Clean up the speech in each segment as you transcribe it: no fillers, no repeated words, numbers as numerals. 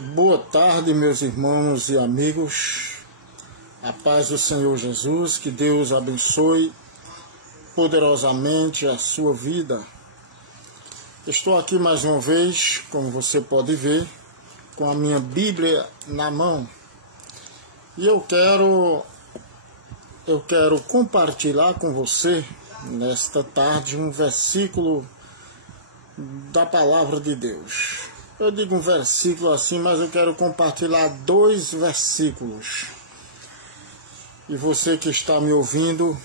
Boa tarde, meus irmãos e amigos. A paz do Senhor Jesus, que Deus abençoe poderosamente a sua vida. Estou aqui mais uma vez, como você pode ver, com a minha Bíblia na mão. E eu quero compartilhar com você, nesta tarde, um versículo da Palavra de Deus. Eu digo um versículo assim, mas eu quero compartilhar 2 versículos. E você que está me ouvindo,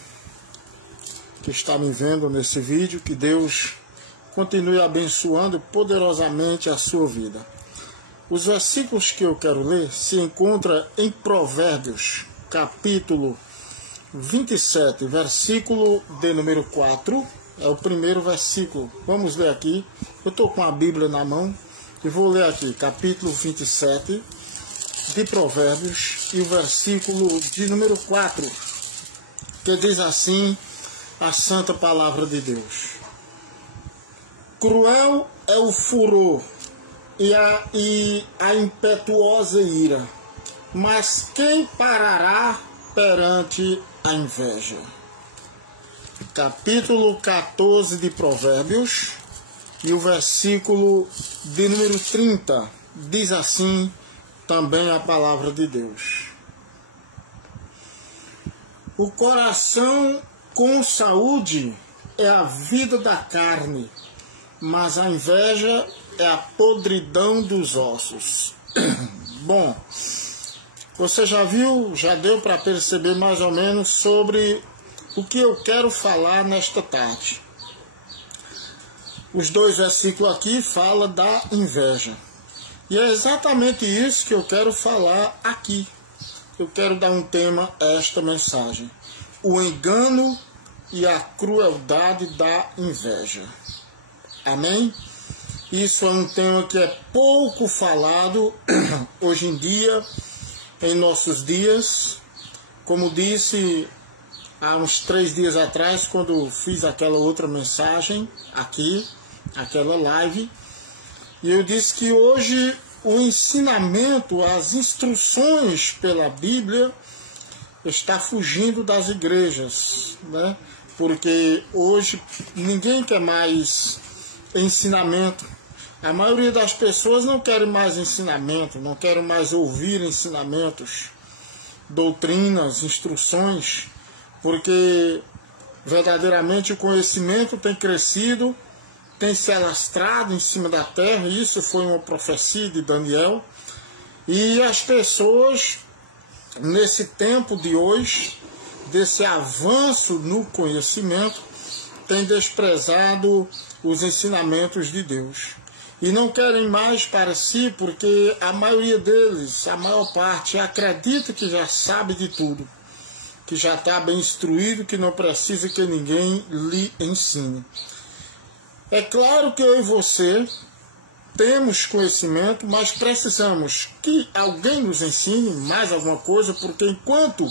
que está me vendo nesse vídeo, que Deus continue abençoando poderosamente a sua vida. Os versículos que eu quero ler se encontram em Provérbios, capítulo 27, versículo de número 4. É o primeiro versículo. Vamos ler aqui. Eu estou com a Bíblia na mão. E vou ler aqui, capítulo 27 de Provérbios, e o versículo de número 4, que diz assim, a santa palavra de Deus. Cruel é o furor e a impetuosa ira, mas quem parará perante a inveja? Capítulo 14 de Provérbios, e o versículo de número 30, diz assim também a palavra de Deus. O coração com saúde é a vida da carne, mas a inveja é a podridão dos ossos. Bom, você já viu, já deu para perceber mais ou menos sobre o que eu quero falar nesta tarde. Os 2 versículos aqui falam da inveja. E é exatamente isso que eu quero falar aqui. Eu quero dar um tema a esta mensagem. O engano e a crueldade da inveja. Amém? Isso é um tema que é pouco falado hoje em dia, em nossos dias. Como disse há uns 3 dias atrás, quando fiz aquela outra mensagem aqui, aquela live, e eu disse que hoje o ensinamento, as instruções pela Bíblia está fugindo das igrejas, né? Porque hoje ninguém quer mais ensinamento. A maioria das pessoas não querem mais ensinamento, não querem mais ouvir ensinamentos, doutrinas, instruções, porque verdadeiramente o conhecimento tem crescido, tem se alastrado em cima da terra. Isso foi uma profecia de Daniel. E as pessoas, nesse tempo de hoje, desse avanço no conhecimento, têm desprezado os ensinamentos de Deus. E não querem mais para si, porque a maioria deles, a maior parte, acredita que já sabe de tudo, que já está bem instruído, que não precisa que ninguém lhe ensine. É claro que eu e você temos conhecimento, mas precisamos que alguém nos ensine mais alguma coisa, porque enquanto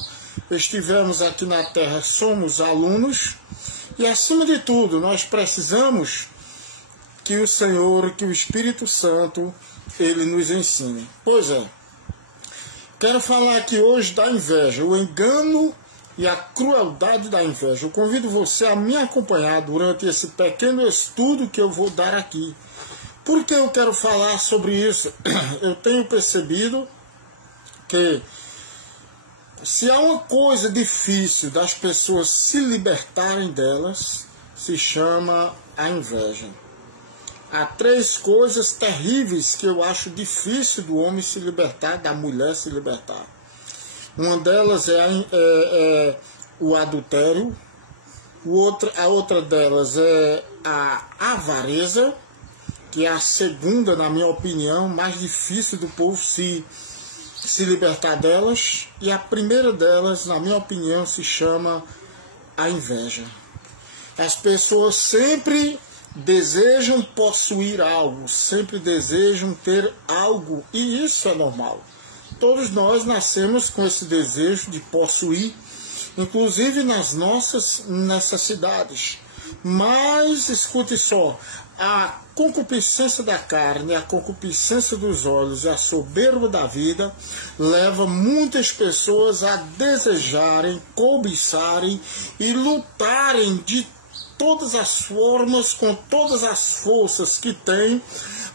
estivermos aqui na Terra somos alunos, e acima de tudo nós precisamos que o Senhor, que o Espírito Santo, Ele nos ensine. Pois é, quero falar aqui hoje da inveja, o engano e a crueldade da inveja. Eu convido você a me acompanhar durante esse pequeno estudo que eu vou dar aqui. Por que eu quero falar sobre isso? Eu tenho percebido que se há uma coisa difícil das pessoas se libertarem delas, se chama a inveja. Há 3 coisas terríveis que eu acho difícil do homem se libertar, da mulher se libertar. Uma delas é o adultério, a outra delas é a avareza, que é a segunda, na minha opinião, mais difícil do povo se libertar delas, e a primeira delas, na minha opinião, se chama a inveja. As pessoas sempre desejam possuir algo, sempre desejam ter algo, e isso é normal. Todos nós nascemos com esse desejo de possuir, inclusive nas nossas necessidades. Mas, escute só, a concupiscência da carne, a concupiscência dos olhos e a soberba da vida leva muitas pessoas a desejarem, cobiçarem e lutarem de todas as formas, com todas as forças que têm,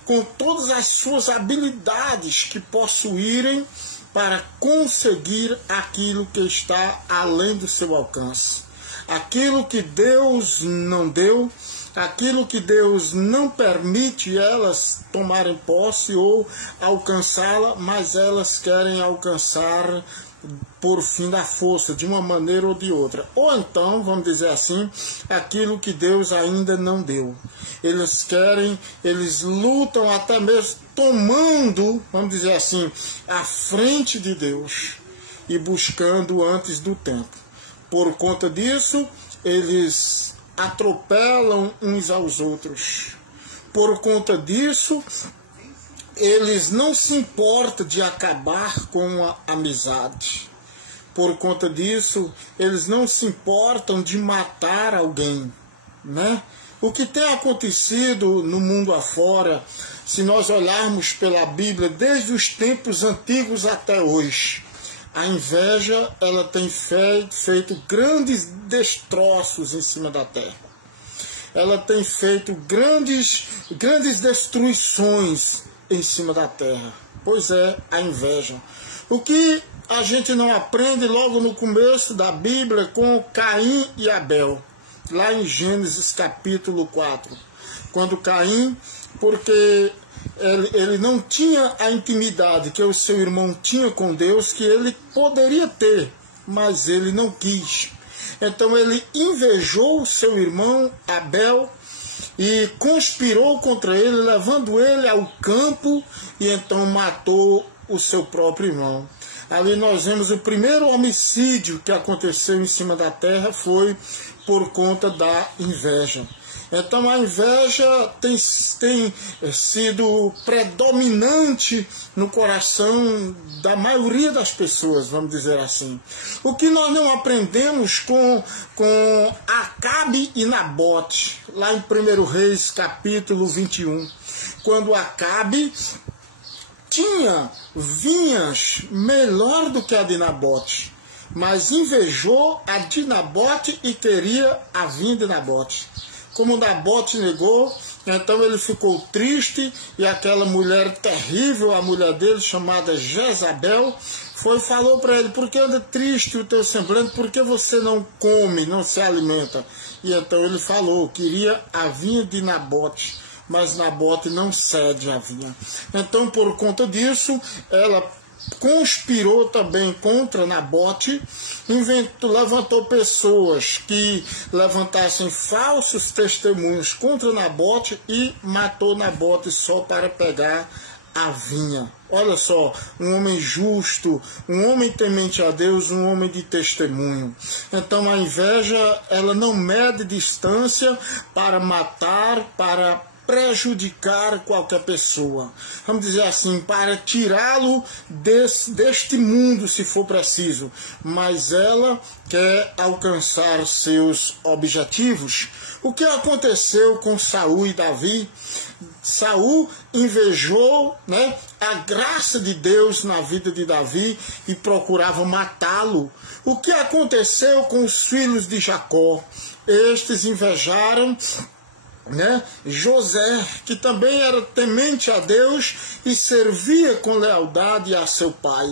com todas as suas habilidades que possuírem para conseguir aquilo que está além do seu alcance. Aquilo que Deus não deu, aquilo que Deus não permite elas tomarem posse ou alcançá-la, mas elas querem alcançar por fim da força, de uma maneira ou de outra. Ou então, vamos dizer assim, aquilo que Deus ainda não deu. Eles querem, eles lutam até mesmo tomando, vamos dizer assim, a frente de Deus e buscando antes do tempo. Por conta disso, eles atropelam uns aos outros. Por conta disso, eles não se importam de acabar com a amizade. Por conta disso, eles não se importam de matar alguém, né? O que tem acontecido no mundo afora, se nós olharmos pela Bíblia, desde os tempos antigos até hoje, a inveja, ela tem feito grandes destroços em cima da terra. Ela tem feito grandes destruições em cima da terra. Pois é, a inveja. O que a gente não aprende logo no começo da Bíblia com Caim e Abel, lá em Gênesis capítulo 4. Quando Caim, porque ele não tinha a intimidade que o seu irmão tinha com Deus, que ele poderia ter, mas ele não quis. Então ele invejou o seu irmão Abel e conspirou contra ele, levando ele ao campo, e então matou o seu próprio irmão. Ali nós vemos o primeiro homicídio que aconteceu em cima da terra, foi por conta da inveja. Então a inveja tem sido predominante no coração da maioria das pessoas, vamos dizer assim. O que nós não aprendemos com Acabe e Nabote, lá em 1 Reis capítulo 21, quando Acabe tinha vinhas melhor do que a de Nabote, mas invejou a de Nabote e queria a vinha de Nabote. Como Nabote negou, então ele ficou triste, e aquela mulher terrível, a mulher dele, chamada Jezabel, falou para ele: por que anda triste o teu semblante? Por que você não come, não se alimenta? E então ele falou, queria a vinha de Nabote, mas Nabote não cede a vinha. Então, por conta disso, ela conspirou também contra Nabote, levantou pessoas que levantassem falsos testemunhos contra Nabote e matou Nabote só para pegar a vinha. Olha só, um homem justo, um homem temente a Deus, um homem de testemunho. Então a inveja, ela não mede distância para matar, para prejudicar qualquer pessoa. Vamos dizer assim, para tirá-lo deste mundo, se for preciso. Mas ela quer alcançar seus objetivos. O que aconteceu com Saul e Davi? Saul invejou, né, a graça de Deus na vida de Davi e procurava matá-lo. O que aconteceu com os filhos de Jacó? Estes invejaram, né, José, que também era temente a Deus e servia com lealdade a seu pai.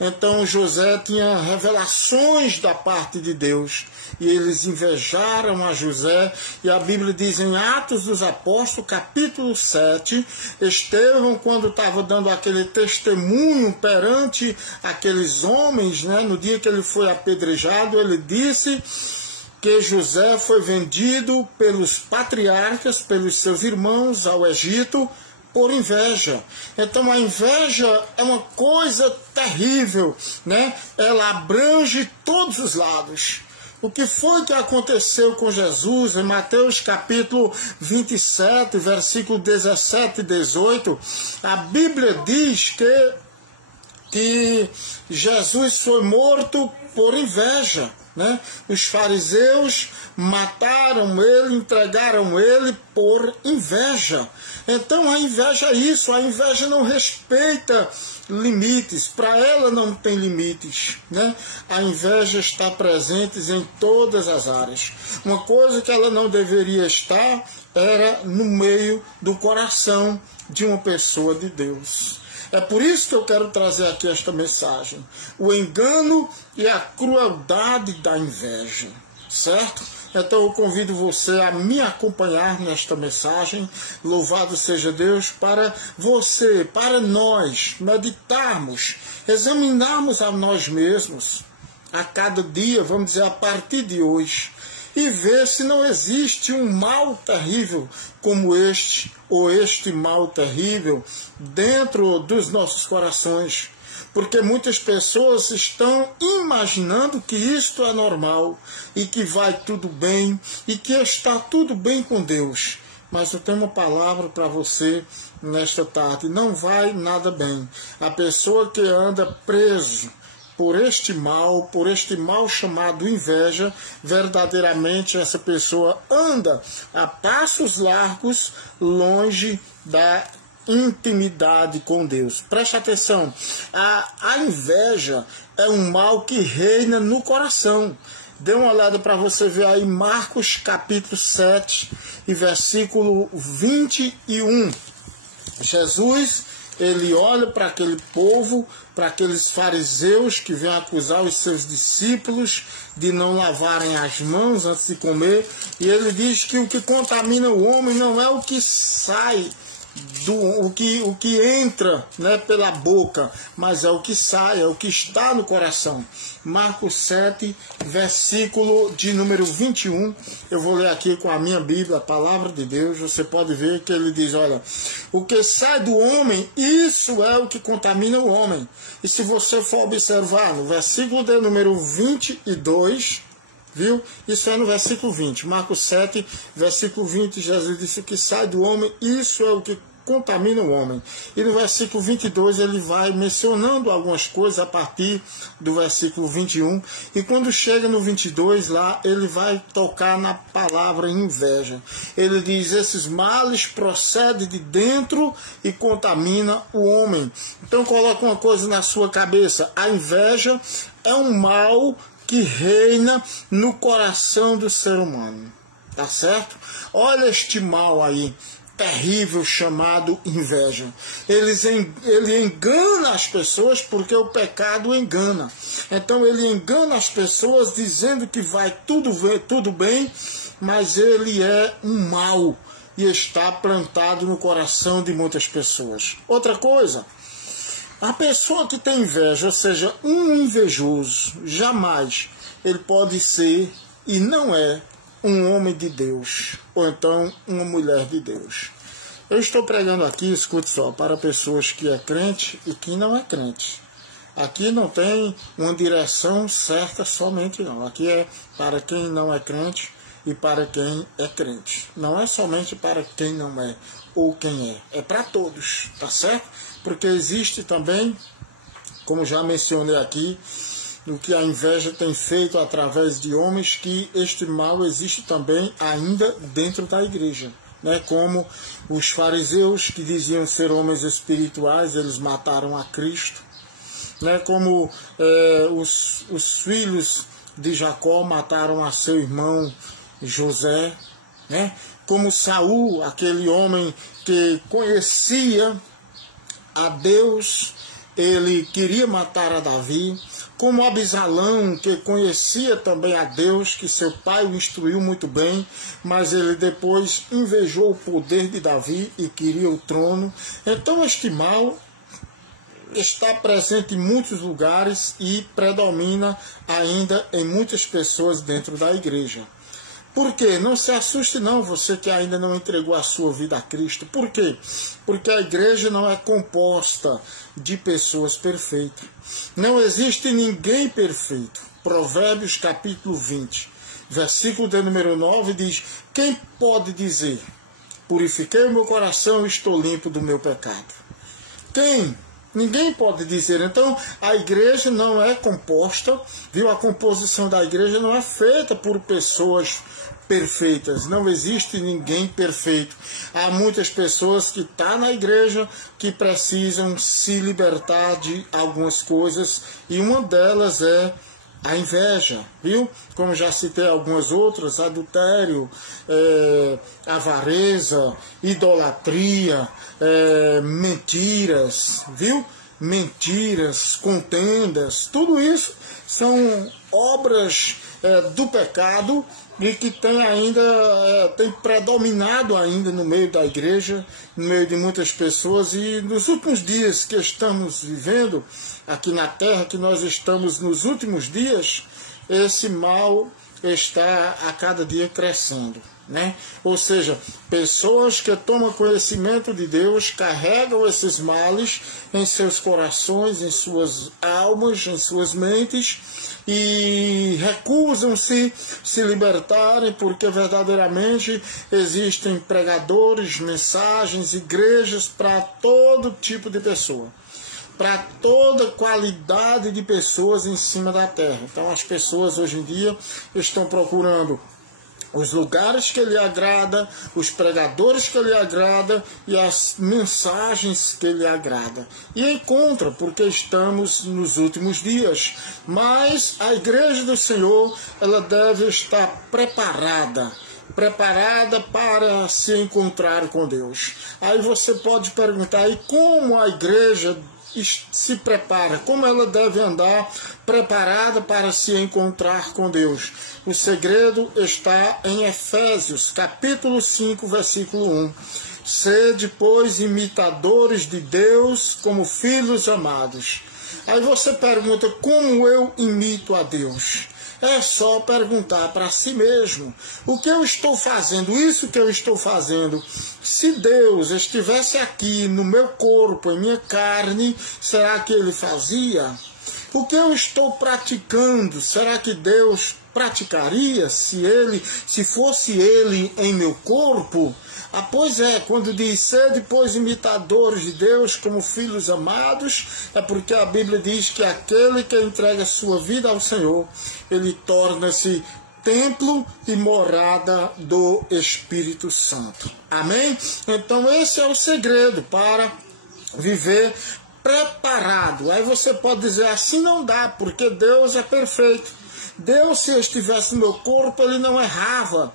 Então José tinha revelações da parte de Deus, e eles invejaram a José. E a Bíblia diz em Atos dos Apóstolos, capítulo 7, Estevão, quando estava dando aquele testemunho perante aqueles homens, né, no dia que ele foi apedrejado, ele disse que José foi vendido pelos patriarcas, pelos seus irmãos, ao Egito, por inveja. Então a inveja é uma coisa terrível, né? Ela abrange todos os lados. O que foi que aconteceu com Jesus em Mateus capítulo 27, versículo 17 e 18? A Bíblia diz que Jesus foi morto por inveja, né? Os fariseus mataram ele, entregaram ele por inveja. Então a inveja é isso, a inveja não respeita limites, para ela não tem limites, né? A inveja está presente em todas as áreas. Uma coisa que ela não deveria estar era no meio do coração de uma pessoa de Deus. É por isso que eu quero trazer aqui esta mensagem. O engano e a crueldade da inveja, certo? Então eu convido você a me acompanhar nesta mensagem. Louvado seja Deus, para você, para nós meditarmos, examinarmos a nós mesmos a cada dia, vamos dizer, a partir de hoje, e ver se não existe um mal terrível como este, ou este mal terrível dentro dos nossos corações. Porque muitas pessoas estão imaginando que isto é normal e que vai tudo bem e que está tudo bem com Deus. Mas eu tenho uma palavra para você nesta tarde: não vai nada bem. A pessoa que anda preso por este mal chamado inveja, verdadeiramente essa pessoa anda a passos largos longe da intimidade com Deus. Preste atenção, a inveja é um mal que reina no coração. Dê uma olhada para você ver aí Marcos capítulo 7 e versículo 21. Jesus, ele olha para aquele povo, para aqueles fariseus que vêm acusar os seus discípulos de não lavarem as mãos antes de comer, e ele diz que o que contamina o homem não é o que sai, o que entra, né, pela boca, mas é o que sai, é o que está no coração. Marcos 7, versículo de número 21, eu vou ler aqui com a minha Bíblia, a palavra de Deus. Você pode ver que ele diz, olha, o que sai do homem, isso é o que contamina o homem. E se você for observar no versículo de número 22, viu? Isso é no versículo 20. Marcos 7, versículo 20, Jesus disse que sai do homem, isso é o que contamina o homem. E no versículo 22 ele vai mencionando algumas coisas a partir do versículo 21. E quando chega no 22 lá, ele vai tocar na palavra inveja. Ele diz, esses males procedem de dentro e contamina o homem. Então coloca uma coisa na sua cabeça, a inveja é um mal que reina no coração do ser humano, tá certo? Olha este mal aí, terrível, chamado inveja. Ele engana as pessoas porque o pecado engana. Então ele engana as pessoas dizendo que vai tudo bem, mas ele é um mal e está plantado no coração de muitas pessoas. Outra coisa, a pessoa que tem inveja, ou seja, um invejoso, jamais ele pode ser e não é um homem de Deus, ou então uma mulher de Deus. Eu estou pregando aqui, escute só, para pessoas que é crente e que não é crente. Aqui não tem uma direção certa somente não. Aqui é para quem não é crente e para quem é crente. Não é somente para quem não é ou quem é. É para todos, tá certo? Porque existe também, como já mencionei aqui, o que a inveja tem feito através de homens, que este mal existe também ainda dentro da igreja, né? Como os fariseus, que diziam ser homens espirituais, eles mataram a Cristo, né? Como os filhos de Jacó mataram a seu irmão José, né? Como Saul, aquele homem que conhecia a Deus, ele queria matar a Davi. Como Absalão, que conhecia também a Deus, que seu pai o instruiu muito bem, mas ele depois invejou o poder de Davi e queria o trono. Então este mal está presente em muitos lugares e predomina ainda em muitas pessoas dentro da igreja. Por quê? Não se assuste não, você que ainda não entregou a sua vida a Cristo. Por quê? Porque a igreja não é composta de pessoas perfeitas. Não existe ninguém perfeito. Provérbios capítulo 20, versículo de número 9 diz, quem pode dizer, purifiquei o meu coração e estou limpo do meu pecado? Quem? Ninguém pode dizer. Então, a igreja não é composta, viu? A composição da igreja não é feita por pessoas perfeitas. Não existe ninguém perfeito. Há muitas pessoas que estão na igreja que precisam se libertar de algumas coisas, e uma delas é a inveja, viu? Como já citei algumas outras: adultério, avareza, idolatria, mentiras, viu? Mentiras, contendas, tudo isso são obras do pecado e que tem predominado ainda no meio da igreja, no meio de muitas pessoas. E nos últimos dias que estamos vivendo aqui na Terra, que nós estamos nos últimos dias, esse mal está a cada dia crescendo, né? Ou seja, pessoas que tomam conhecimento de Deus carregam esses males em seus corações, em suas almas, em suas mentes, e recusam-se se libertarem, porque verdadeiramente existem pregadores, mensagens, igrejas para todo tipo de pessoa, para toda qualidade de pessoas em cima da terra. Então as pessoas hoje em dia estão procurando os lugares que lhe agrada, os pregadores que lhe agrada e as mensagens que lhe agrada. E encontra, porque estamos nos últimos dias. Mas a igreja do Senhor, ela deve estar preparada para se encontrar com Deus. Aí você pode perguntar: e como a igreja se prepara? Como ela deve andar preparada para se encontrar com Deus? O segredo está em Efésios, capítulo 5, versículo 1. Sede, pois, imitadores de Deus como filhos amados. Aí você pergunta: como eu imito a Deus? É só perguntar para si mesmo: o que eu estou fazendo, isso que eu estou fazendo, se Deus estivesse aqui no meu corpo, em minha carne, será que Ele fazia? O que eu estou praticando, será que Deus praticaria se fosse Ele em meu corpo? Ah, pois é, quando diz sede, pois, imitadores de Deus como filhos amados, é porque a Bíblia diz que aquele que entrega sua vida ao Senhor, ele torna-se templo e morada do Espírito Santo. Amém? Então esse é o segredo para viver preparado. Aí você pode dizer: assim não dá, porque Deus é perfeito. Deus, se estivesse no meu corpo, ele não errava.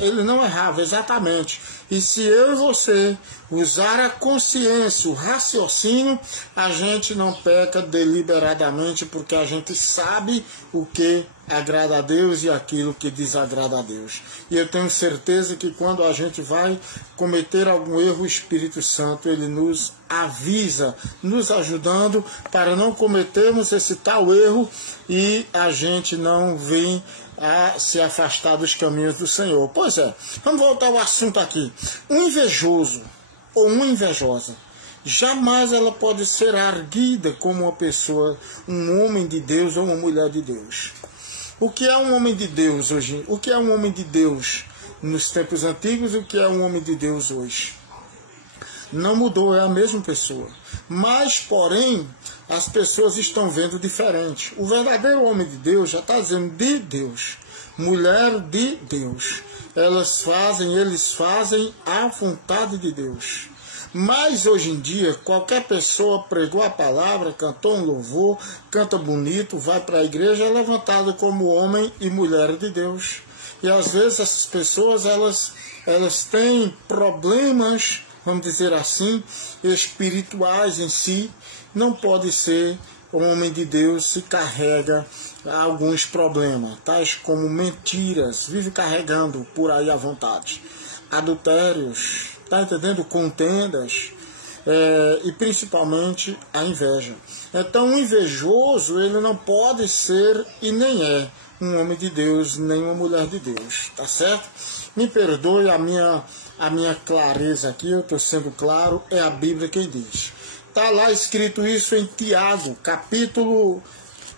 Ele não errava, exatamente. E se eu e você usar a consciência, o raciocínio, a gente não peca deliberadamente, porque a gente sabe o que agrada a Deus e aquilo que desagrada a Deus. E eu tenho certeza que quando a gente vai cometer algum erro, o Espírito Santo, ele nos avisa, nos ajudando para não cometermos esse tal erro e a gente não vem a se afastar dos caminhos do Senhor. Pois é, vamos voltar ao assunto aqui. Um invejoso ou uma invejosa, jamais ela pode ser arguida como uma pessoa, um homem de Deus ou uma mulher de Deus. O que é um homem de Deus hoje? O que é um homem de Deus nos tempos antigos e o que é um homem de Deus hoje? Não mudou, é a mesma pessoa. Mas, porém, as pessoas estão vendo diferente. O verdadeiro homem de Deus já está dizendo de Deus, mulher de Deus. Eles fazem a vontade de Deus. Mas hoje em dia, qualquer pessoa pregou a palavra, cantou um louvor, canta bonito, vai para a igreja, é levantado como homem e mulher de Deus. E às vezes essas pessoas, elas têm problemas, vamos dizer assim, espirituais em si. Não pode ser homem de Deus se carrega alguns problemas, tais como mentiras, vive carregando por aí à vontade, adultérios, tá entendendo? Contendas, e principalmente a inveja. Então o invejoso, ele não pode ser e nem é um homem de Deus, nem uma mulher de Deus, tá certo? Me perdoe a minha clareza aqui, eu estou sendo claro, é a Bíblia quem diz. Está lá escrito isso em Tiago, capítulo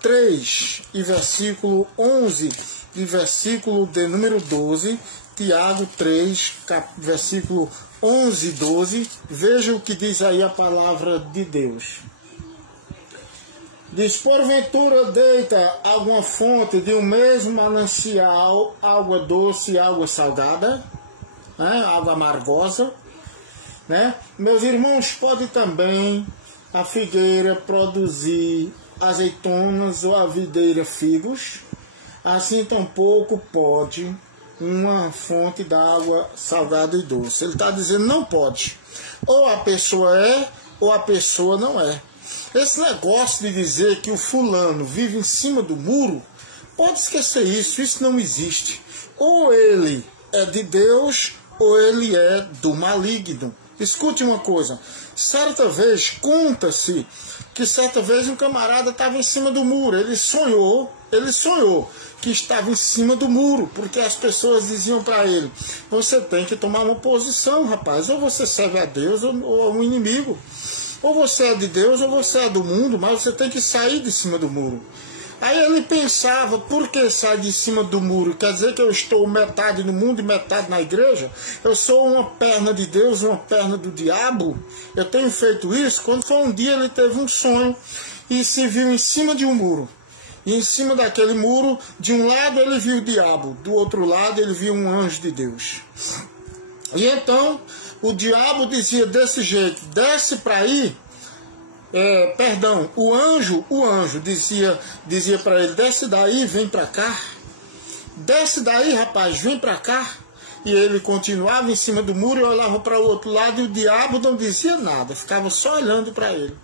3, e versículo 11, e versículo de número 12, Tiago 3, versículo 11 e 12, veja o que diz aí a palavra de Deus. Diz, porventura deita alguma fonte de um mesmo manancial, água doce e água salgada, né? Água amargosa, né? Meus irmãos, pode também a figueira produzir azeitonas ou a videira figos, assim tampouco pode uma fonte d'água salgada e doce. Ele está dizendo não pode. Ou a pessoa é, ou a pessoa não é. Esse negócio de dizer que o fulano vive em cima do muro, pode esquecer isso, isso não existe. Ou ele é de Deus, ou ele é do maligno. Escute uma coisa, certa vez, conta-se que certa vez um camarada estava em cima do muro, ele sonhou que estava em cima do muro, porque as pessoas diziam para ele, você tem que tomar uma posição, rapaz, ou você serve a Deus ou um inimigo. Ou você é de Deus ou você é do mundo, mas você tem que sair de cima do muro. Aí ele pensava, por que sair de cima do muro? Quer dizer que eu estou metade no mundo e metade na igreja? Eu sou uma perna de Deus, uma perna do diabo? Eu tenho feito isso? Quando foi um dia ele teve um sonho e se viu em cima de um muro. E em cima daquele muro, de um lado ele viu o diabo, do outro lado ele viu um anjo de Deus. E então o diabo dizia desse jeito, desce para aí, o anjo dizia para ele, desce daí, vem para cá, desce daí, rapaz, vem para cá. E ele continuava em cima do muro e olhava para o outro lado e o diabo não dizia nada, ficava só olhando para ele.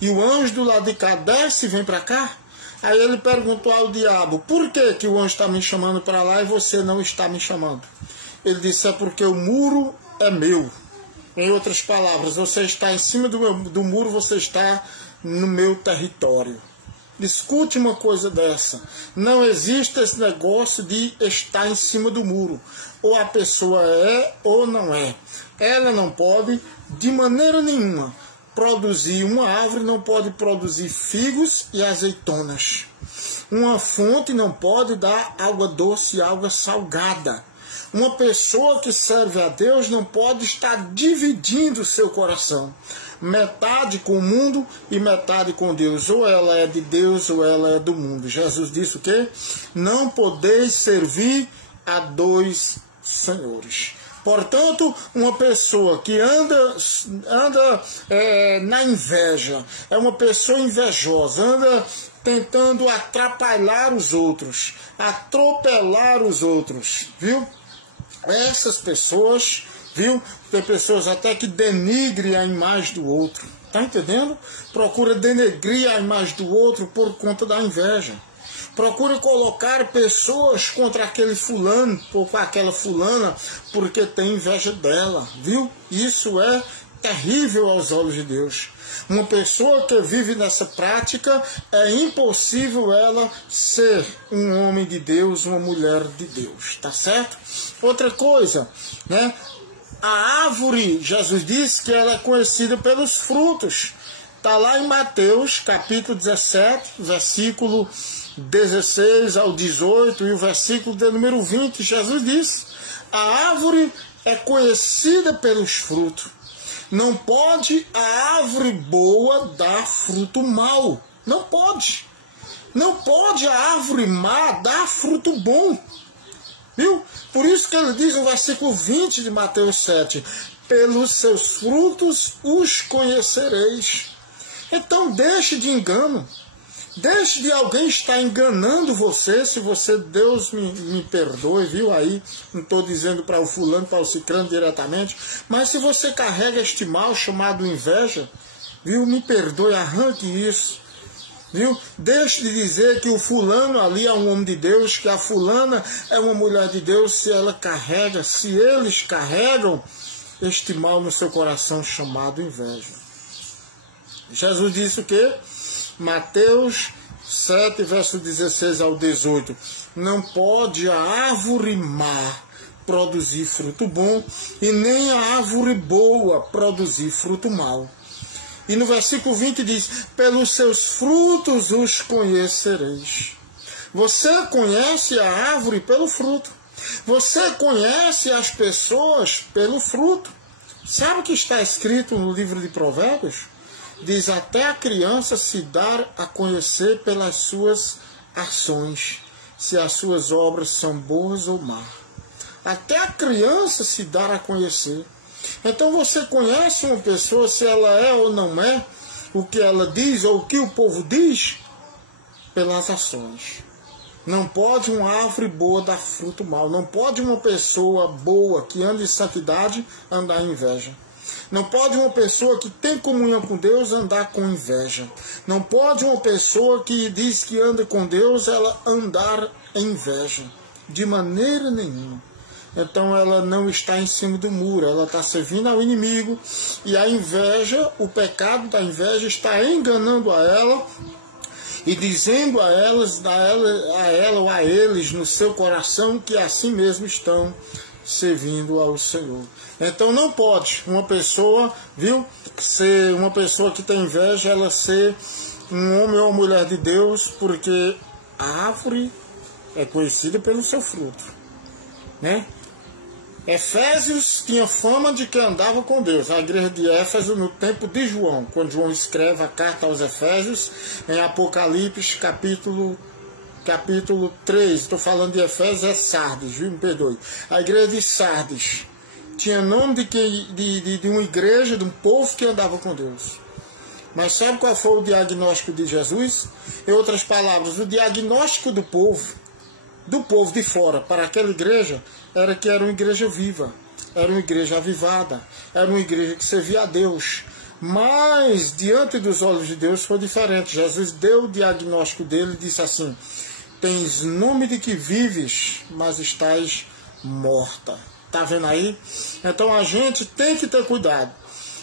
E o anjo do lado de cá, desce, vem para cá. Aí ele perguntou ao diabo, por que o anjo está me chamando para lá e você não está me chamando? Ele disse, é porque o muro é meu. Em outras palavras, você está em cima do muro, você está no meu território. Escute uma coisa dessa. Não existe esse negócio de estar em cima do muro. Ou a pessoa é ou não é. Ela não pode, de maneira nenhuma, produzir uma árvore, não pode produzir figos e azeitonas. Uma fonte não pode dar água doce e água salgada. Uma pessoa que serve a Deus não pode estar dividindo o seu coração. Metade com o mundo e metade com Deus. Ou ela é de Deus ou ela é do mundo. Jesus disse o quê? Não podeis servir a dois senhores. Portanto, uma pessoa que anda na inveja, é uma pessoa invejosa, anda tentando atrapalhar os outros, atropelar os outros, viu? Essas pessoas, viu? Tem pessoas até que denigrem a imagem do outro, tá entendendo? Procura denegrir a imagem do outro por conta da inveja. Procura colocar pessoas contra aquele fulano ou com aquela fulana porque tem inveja dela, viu? Isso é terrível aos olhos de Deus. Uma pessoa que vive nessa prática, é impossível ela ser um homem de Deus, uma mulher de Deus, tá certo? Outra coisa, né? A árvore, Jesus disse que ela é conhecida pelos frutos. Está lá em Mateus, capítulo 17, versículo 16 ao 18 e o versículo de número 20. Jesus disse, a árvore é conhecida pelos frutos. Não pode a árvore boa dar fruto mau. Não pode. Não pode a árvore má dar fruto bom. Viu? Por isso que ele diz no versículo 20 de Mateus 7, pelos seus frutos os conhecereis. Então deixe de engano. Deixe de alguém estar enganando você, se você, Deus me perdoe, viu? Aí não estou dizendo para o fulano, para o ciclano diretamente, mas se você carrega este mal chamado inveja, viu? Me perdoe, arranque isso, viu? Deixe de dizer que o fulano ali é um homem de Deus, que a fulana é uma mulher de Deus, se ela carrega, se eles carregam este mal no seu coração chamado inveja. Jesus disse o quê? Mateus 7, verso 16 ao 18. Não pode a árvore má produzir fruto bom e nem a árvore boa produzir fruto mau. E no versículo 20 diz, pelos seus frutos os conhecereis. Você conhece a árvore pelo fruto. Você conhece as pessoas pelo fruto. Sabe o que está escrito no livro de Provérbios? diz até a criança se dar a conhecer pelas suas ações, se as suas obras são boas ou más. Até a criança se dar a conhecer. Então você conhece uma pessoa se ela é ou não é, o que ela diz ou o que o povo diz, pelas ações. Não pode uma árvore boa dar fruto mau. Não pode uma pessoa boa que anda em santidade andar em inveja. Não pode uma pessoa que tem comunhão com Deus andar com inveja. Não pode uma pessoa que diz que anda com Deus ela andar em inveja. De maneira nenhuma. Então ela não está em cima do muro, ela está servindo ao inimigo. E a inveja, o pecado da inveja está enganando a ela e dizendo a ela ou a eles no seu coração que assim mesmo estão servindo ao Senhor. Então não pode uma pessoa, ser uma pessoa que tem inveja, ela ser um homem ou uma mulher de Deus, porque a árvore é conhecida pelo seu fruto, né? Efésios tinha fama de que andava com Deus. A igreja de Éfeso, no tempo de João, quando João escreve a carta aos Efésios, em Apocalipse, capítulo 3, estou falando de Efésios, é Sardes, me perdoe. A igreja de Sardes tinha nome de uma igreja, de um povo que andava com Deus. Mas sabe qual foi o diagnóstico de Jesus? Em outras palavras, o diagnóstico do povo de fora para aquela igreja era que era uma igreja viva, era uma igreja avivada, era uma igreja que servia a Deus. Mas diante dos olhos de Deus foi diferente. Jesus deu o diagnóstico dele e disse assim: tens nome de que vives, mas estás morta. Está vendo aí? Então a gente tem que ter cuidado.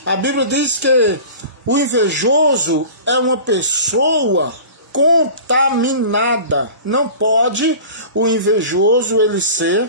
A Bíblia diz que o invejoso é uma pessoa contaminada. Não pode o invejoso ele ser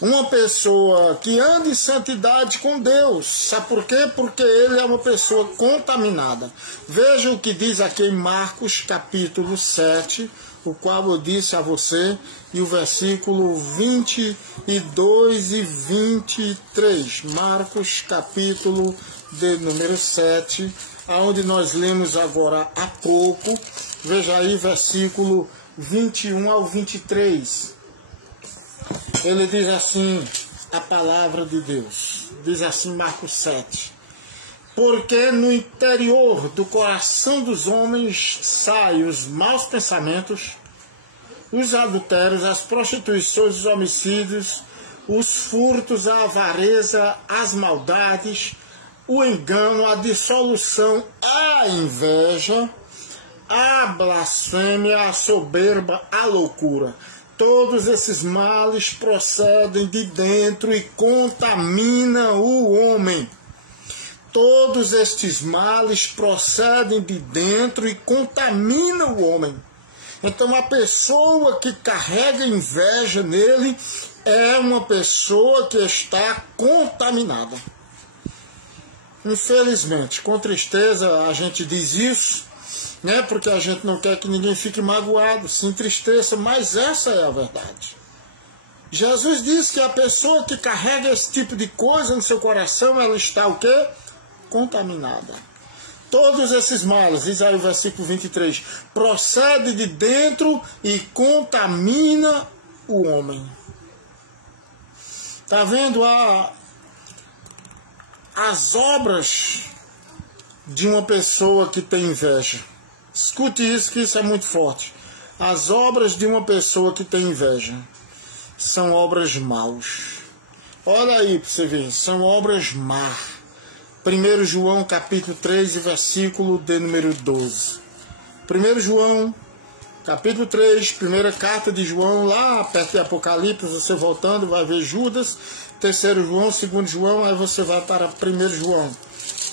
uma pessoa que anda em santidade com Deus. Sabe por quê? Porque ele é uma pessoa contaminada. Veja o que diz aqui em Marcos capítulo 7, o qual eu disse a você, e o versículo 22 e 23. Marcos capítulo de número 7, aonde nós lemos agora há pouco. Veja aí, versículo 21 ao 23. Ele diz assim, a palavra de Deus. Diz assim Marcos 7. Porque no interior do coração dos homens saem os maus pensamentos, os adultérios, as prostituições, os homicídios, os furtos, a avareza, as maldades, o engano, a dissolução, a inveja, a blasfêmia, a soberba, a loucura. Todos esses males procedem de dentro e contaminam o homem. Todos estes males procedem de dentro e contaminam o homem. Então a pessoa que carrega inveja nele é uma pessoa que está contaminada. Infelizmente, com tristeza a gente diz isso, né? Porque a gente não quer que ninguém fique magoado, se entristeça, mas essa é a verdade. Jesus diz que a pessoa que carrega esse tipo de coisa no seu coração, ela está o quê? Contaminada. Todos esses males, diz aí o versículo 23, procede de dentro e contamina o homem. Está vendo as obras de uma pessoa que tem inveja? Escute isso, que isso é muito forte. As obras de uma pessoa que tem inveja são obras maus. Olha aí para você ver, são obras más. 1 João capítulo 3, versículo de número 12. 1 João capítulo 3, primeira carta de João, lá perto de Apocalipse, você voltando vai ver Judas. 3 João, 2 João, aí você vai para 1 João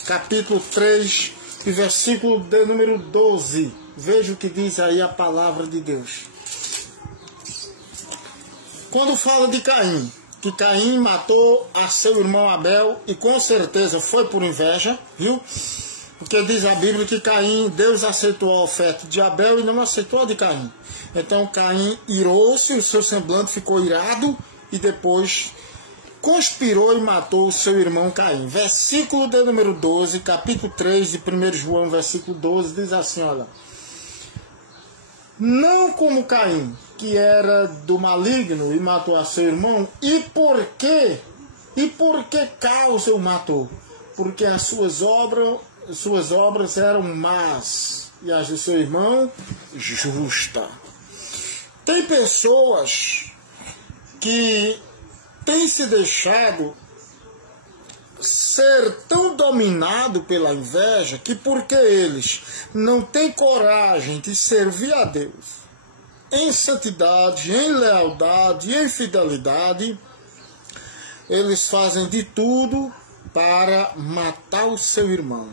capítulo 3, versículo de número 12. Veja o que diz aí a palavra de Deus. Quando fala de Caim, que Caim matou a seu irmão Abel, e com certeza foi por inveja, viu? Porque diz a Bíblia que Caim, Deus aceitou a oferta de Abel e não aceitou a de Caim. Então Caim irou-se, o seu semblante ficou irado, e depois conspirou e matou o seu irmão Caim. Versículo de número 12, capítulo 3 de 1 João, versículo 12, diz assim, olha. Não como Caim, que era do maligno e matou a seu irmão, e por que causa o matou? Porque as suas obras eram más, e as do seu irmão, justa. Tem pessoas que têm se deixado ser tão dominado pela inveja que, porque eles não têm coragem de servir a Deus em santidade, em lealdade, em fidelidade, eles fazem de tudo para matar o seu irmão,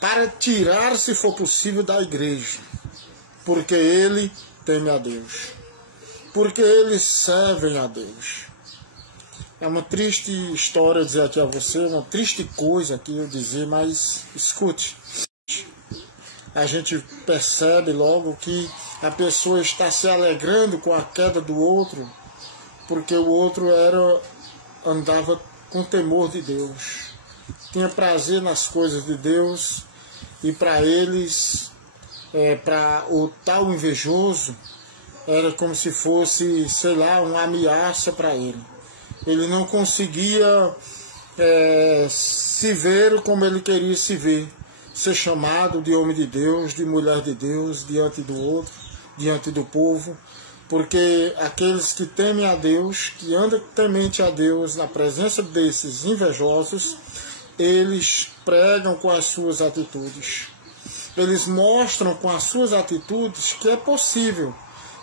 para tirar, se for possível, da igreja, porque ele teme a Deus, porque eles servem a Deus. É uma triste história dizer aqui a você, uma triste coisa aqui eu dizer, mas escute. A gente percebe logo que a pessoa está se alegrando com a queda do outro, porque o outro andava com temor de Deus, tinha prazer nas coisas de Deus, e para eles, para o tal invejoso, era como se fosse, sei lá, uma ameaça para ele. Ele não conseguia se ver como ele queria se ver, ser chamado de homem de Deus, de mulher de Deus, diante do outro, diante do povo, porque aqueles que temem a Deus, que andam temente a Deus na presença desses invejosos, eles pregam com as suas atitudes. Eles mostram com as suas atitudes que é possível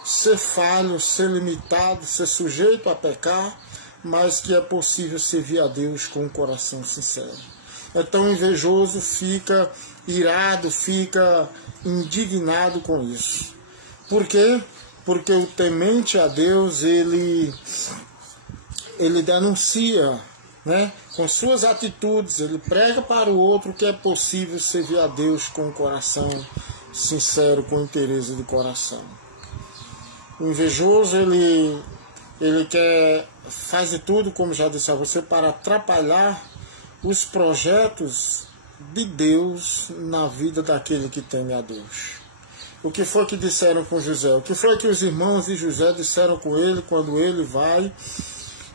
ser falho, ser limitado, ser sujeito a pecar, mas que é possível servir a Deus com um coração sincero. Então o invejoso fica irado, fica indignado com isso. Por quê? Porque o temente a Deus, ele denuncia, né? Com suas atitudes, ele prega para o outro que é possível servir a Deus com um coração sincero, com interesse de coração. O invejoso, ele faz de tudo, como já disse a você, para atrapalhar os projetos de Deus na vida daquele que teme a Deus. O que foi que disseram com José? O que foi que os irmãos de José disseram com ele quando ele vai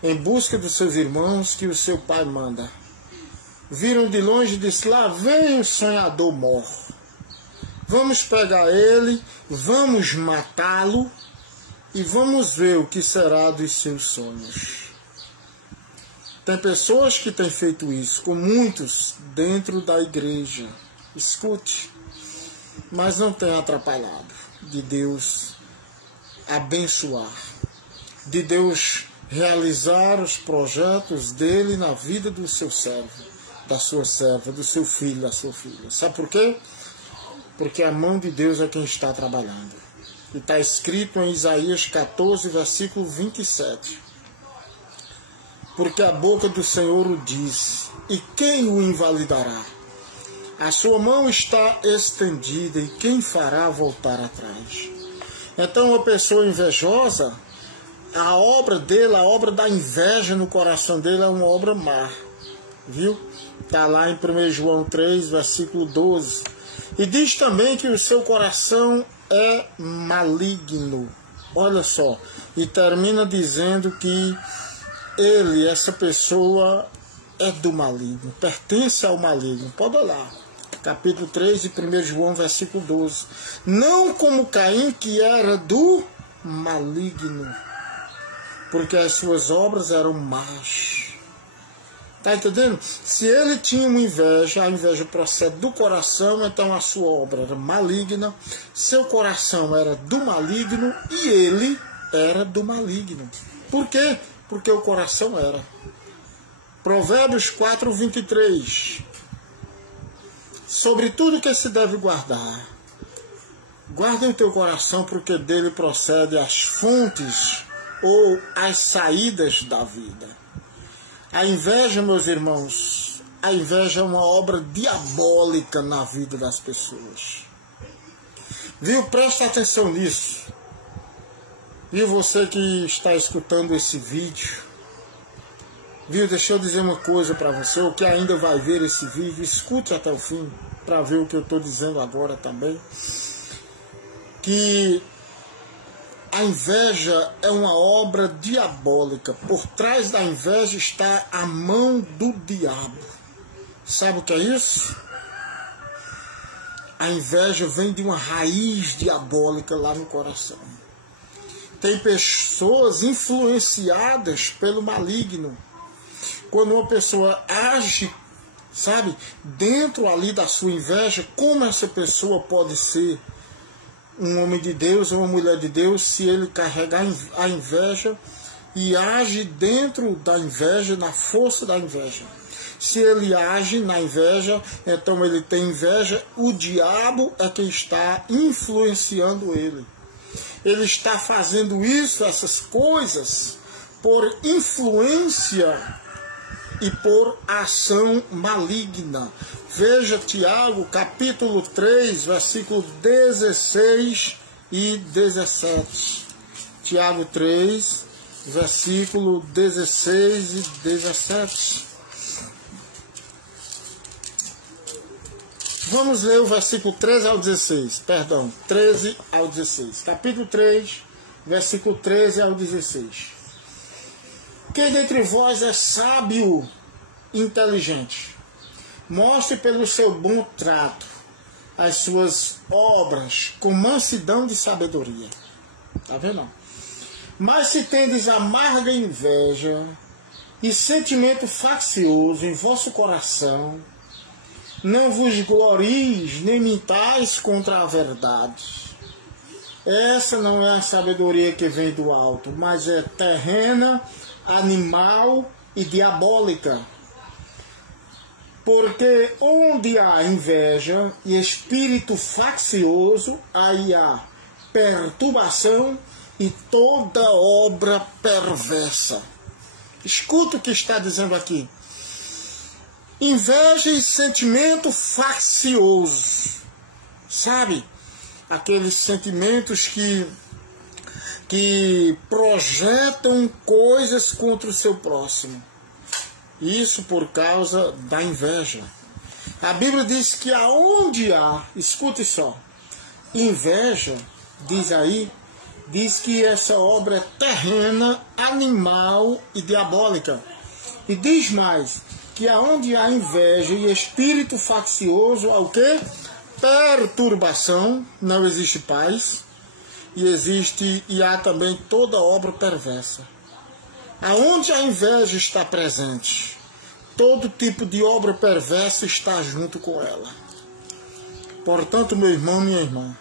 em busca dos seus irmãos que o seu pai manda? Viram de longe e disseram: lá vem o sonhador mor. Vamos pegar ele, vamos matá-lo e vamos ver o que será dos seus sonhos. Tem pessoas que têm feito isso, com muitos dentro da igreja. Escute, mas não tem atrapalhado de Deus abençoar, de Deus realizar os projetos dele na vida do seu servo, da sua serva, do seu filho, da sua filha. Sabe por quê? Porque a mão de Deus é quem está trabalhando. E está escrito em Isaías 14, versículo 27. Porque a boca do Senhor o diz, e quem o invalidará? A sua mão está estendida, e quem fará voltar atrás? Então, uma pessoa invejosa, a obra dele, a obra da inveja no coração dele é uma obra má. Viu? Está lá em 1 João 3, versículo 12. E diz também que o seu coração é maligno. Olha só. E termina dizendo que ele, essa pessoa, é do maligno, pertence ao maligno. Pode olhar. Capítulo 3 de 1 João, versículo 12. Não como Caim, que era do maligno, porque as suas obras eram más. Está entendendo? Se ele tinha uma inveja, a inveja procede do coração, então a sua obra era maligna, seu coração era do maligno e ele era do maligno. Por quê? Porque o coração era. Provérbios 4, 23. Sobre tudo que se deve guardar, guarda o teu coração, porque dele procede as fontes ou as saídas da vida. A inveja, meus irmãos, a inveja é uma obra diabólica na vida das pessoas. Viu? Presta atenção nisso. Viu, você que está escutando esse vídeo, Viu, deixa eu dizer uma coisa para você, o que ainda vai ver esse vídeo, escute até o fim, para ver o que eu estou dizendo agora também. Que a inveja é uma obra diabólica. Por trás da inveja está a mão do diabo. Sabe o que é isso? A inveja vem de uma raiz diabólica lá no coração. Tem pessoas influenciadas pelo maligno. Quando uma pessoa age, sabe, dentro ali da sua inveja, como essa pessoa pode ser um homem de Deus ou uma mulher de Deus se ele carregar a inveja e age dentro da inveja, na força da inveja? Se ele age na inveja, então ele tem inveja, o diabo é quem está influenciando ele. Ele está fazendo isso, essas coisas, por influência e por ação maligna. Veja Tiago, capítulo 3, versículo 16 e 17. Tiago 3, versículo 16 e 17. Vamos ler o versículo 13 ao 16. Perdão, 13 ao 16. Capítulo 3, versículo 13 ao 16. Quem dentre vós é sábio e inteligente? Mostre pelo seu bom trato as suas obras com mansidão de sabedoria. Tá vendo? Mas se tendes amarga inveja e sentimento faccioso em vosso coração, não vos glorieis nem mintais contra a verdade. Essa não é a sabedoria que vem do alto, mas é terrena, animal e diabólica. Porque onde há inveja e espírito faccioso, aí há perturbação e toda obra perversa. Escuta o que está dizendo aqui. Inveja e sentimento faccioso. Sabe? Aqueles sentimentos que projetam coisas contra o seu próximo. Isso por causa da inveja. A Bíblia diz que aonde há, escute só, inveja, diz aí, diz que essa obra é terrena, animal e diabólica. E diz mais, que aonde há inveja e espírito faccioso, há o quê? Perturbação, não existe paz, e há também toda obra perversa. Aonde a inveja está presente, todo tipo de obra perversa está junto com ela. Portanto, meu irmão, minha irmã,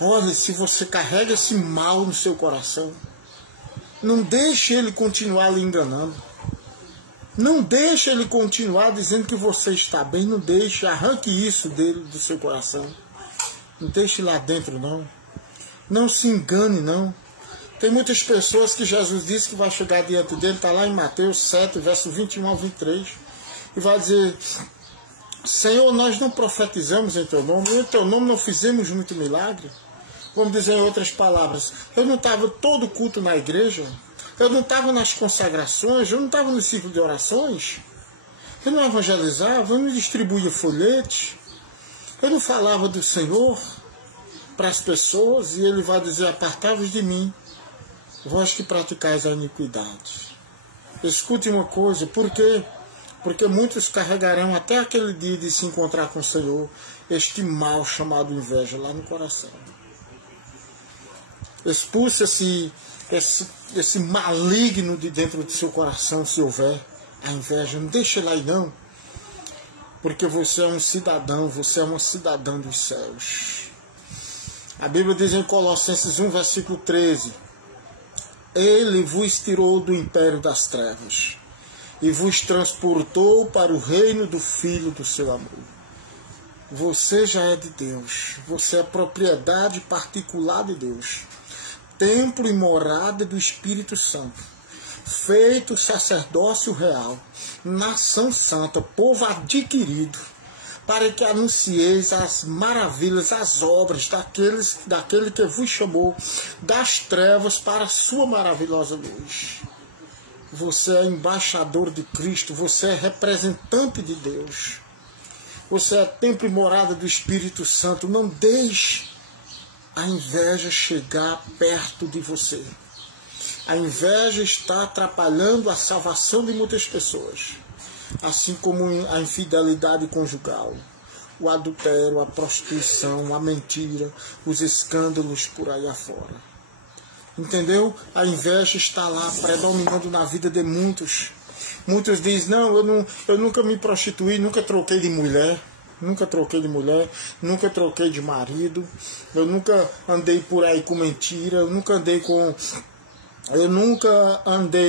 olha, se você carrega esse mal no seu coração, não deixe ele continuar lhe enganando. Não deixe ele continuar dizendo que você está bem. Não deixe, arranque isso dele do seu coração. Não deixe lá dentro, não. Não se engane, não. Tem muitas pessoas que Jesus disse que vai chegar diante dele, está lá em Mateus 7, verso 21 ao 23, e vai dizer: Senhor, nós não profetizamos em teu nome, em teu nome não fizemos muito milagre. Vamos dizer em outras palavras, eu não estava todo culto na igreja, eu não estava nas consagrações, eu não estava no ciclo de orações, eu não evangelizava, eu não distribuía folhetes, eu não falava do Senhor para as pessoas. E ele vai dizer: apartai-vos de mim, vós que praticais a iniquidade. Escute uma coisa, por quê? Porque muitos carregarão até aquele dia de se encontrar com o Senhor este mal chamado inveja lá no coração. Expulse esse maligno de dentro do seu coração, se houver a inveja. Não deixe ele aí não, porque você é um cidadão, você é uma cidadã dos céus. A Bíblia diz em Colossenses 1, versículo 13: Ele vos tirou do império das trevas e vos transportou para o reino do Filho do seu amor. Você já é de Deus, você é propriedade particular de Deus, templo e morada do Espírito Santo, feito sacerdócio real, nação santa, povo adquirido, para que anuncieis as maravilhas, as obras daquele que vos chamou das trevas para a sua maravilhosa luz. Você é embaixador de Cristo, você é representante de Deus. Você é templo e morada do Espírito Santo. Não deixe a inveja chegar perto de você. A inveja está atrapalhando a salvação de muitas pessoas. Assim como a infidelidade conjugal, o adultério, a prostituição, a mentira, os escândalos por aí afora. Entendeu? A inveja está lá predominando na vida de muitos. Muitos dizem, não, eu nunca me prostituí, nunca troquei de mulher, nunca troquei de marido, eu nunca andei por aí com mentira, eu nunca andei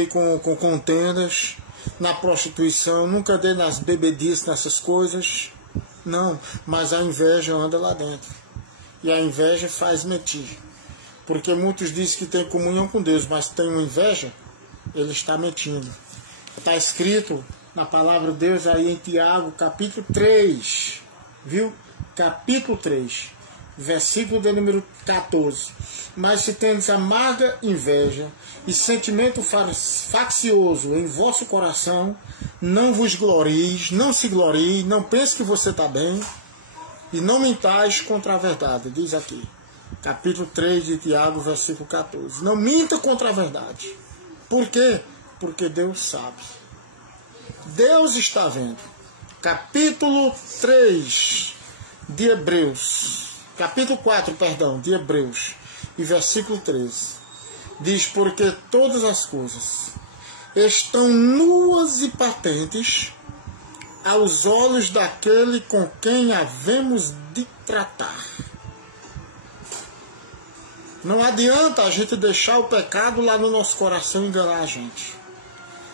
com contendas na prostituição, nunca andei nas bebedices, nessas coisas. Não, mas a inveja anda lá dentro. E a inveja faz mentir. Porque muitos dizem que tem comunhão com Deus, mas tem uma inveja, ele está mentindo. Está escrito na palavra de Deus aí em Tiago, capítulo 3, viu? Capítulo 3, versículo de número 14. Mas se tendes amarga inveja e sentimento faccioso em vosso coração, não vos glorieis, não se glorie, não pense que você está bem, e não mintais contra a verdade, diz aqui. Capítulo 3 de Tiago, versículo 14. Não minta contra a verdade. Por quê? Porque Deus sabe. Deus está vendo. Capítulo 3 de Hebreus. Capítulo 4, perdão, de Hebreus. E versículo 13. Diz, porque todas as coisas estão nuas e patentes aos olhos daquele com quem havemos de tratar. Não adianta a gente deixar o pecado lá no nosso coração enganar a gente.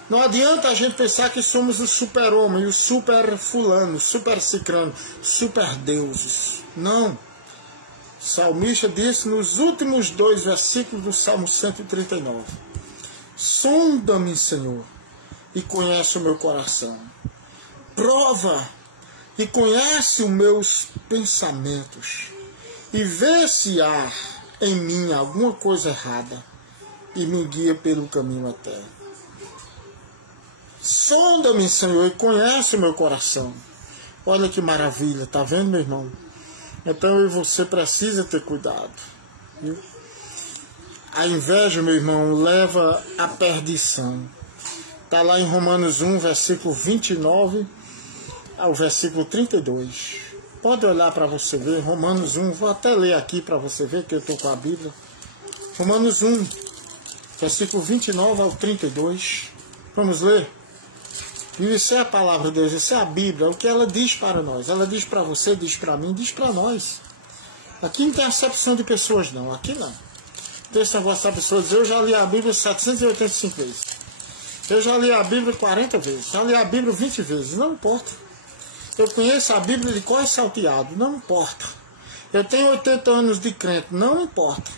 Não adianta a gente pensar que somos o super-homem, o super-fulano, super-cicrano, super-deuses. Não. O salmista disse nos últimos 2 versículos do Salmo 139. Sonda-me, Senhor, e conhece o meu coração. Prova e conhece os meus pensamentos. E vê se há em mim alguma coisa errada e me guia pelo caminho eterno. Sonda-me, Senhor, e conhece o meu coração. Olha que maravilha, tá vendo, meu irmão? Então eu e você precisa ter cuidado, viu? A inveja, meu irmão, leva à perdição. Está lá em Romanos 1, versículo 29 ao versículo 32. Pode olhar para você ver, Romanos 1, vou até ler aqui para você ver que eu estou com a Bíblia. Romanos 1, versículo 29 ao 32. Vamos ler? E isso é a palavra de Deus, isso é a Bíblia, o que ela diz para nós. Ela diz para você, diz para mim, diz para nós. Aqui não tem acepção de pessoas não, aqui não. Tem esse negócio da pessoa dizer, eu já li a Bíblia 785 vezes. Eu já li a Bíblia 40 vezes, já li a Bíblia 20 vezes, não importa. Eu conheço a Bíblia de cor e salteado, não importa. Eu tenho 80 anos de crente, não importa.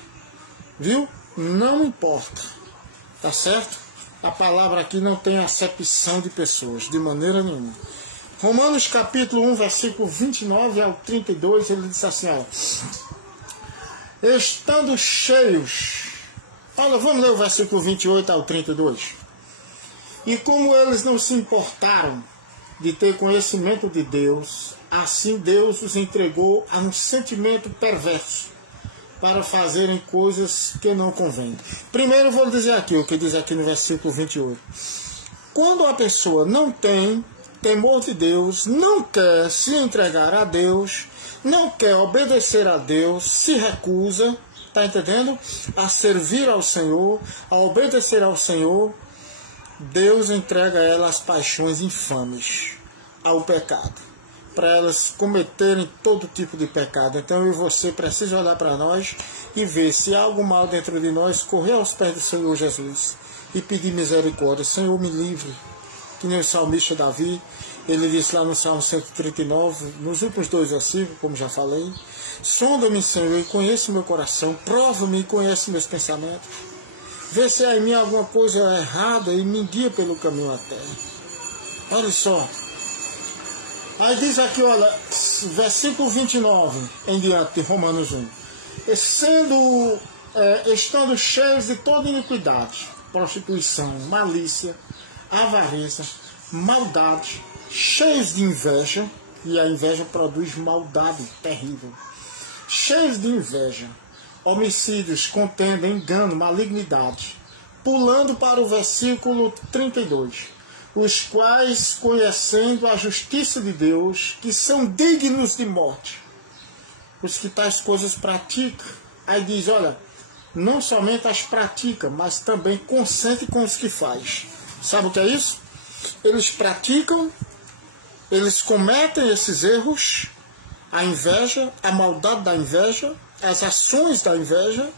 Viu? Não importa. Tá certo? A palavra aqui não tem acepção de pessoas, de maneira nenhuma. Romanos capítulo 1, versículo 29 ao 32, ele diz assim, ó. Estando cheios. Olha, vamos ler o versículo 28 ao 32. E como eles não se importaram de ter conhecimento de Deus, assim Deus os entregou a um sentimento perverso para fazerem coisas que não convêm. Primeiro vou dizer aqui o que diz aqui no versículo 28. Quando a pessoa não tem temor de Deus, não quer se entregar a Deus, não quer obedecer a Deus, se recusa, está entendendo? A servir ao Senhor, a obedecer ao Senhor, Deus entrega a ela as paixões infames, ao pecado, para elas cometerem todo tipo de pecado. Então eu e você precisa olhar para nós e ver se há algo mal dentro de nós, correr aos pés do Senhor Jesus e pedir misericórdia. Senhor, me livre, que nem o salmista Davi, ele disse lá no Salmo 139, nos últimos 2 versículos, como já falei, sonda-me, Senhor, e conheça o meu coração, prova-me e conhece meus pensamentos. Vê se há em mim alguma coisa errada e me guia pelo caminho eterno. Olha só. Aí diz aqui, olha, versículo 29 em diante de Romanos 1. Estando cheios de toda iniquidade. prostituição, malícia, avareza, maldade, cheios de inveja, e a inveja produz maldade terrível. Cheios de inveja, homicídios, contenda, engano, malignidade. Pulando para o versículo 32. Os quais, conhecendo a justiça de Deus, que são dignos de morte. Os que tais coisas praticam. Aí diz, olha, não somente as pratica, mas também consente com os que faz. Sabe o que é isso? Eles praticam, eles cometem esses erros, a inveja, a maldade da inveja, as ações da inveja,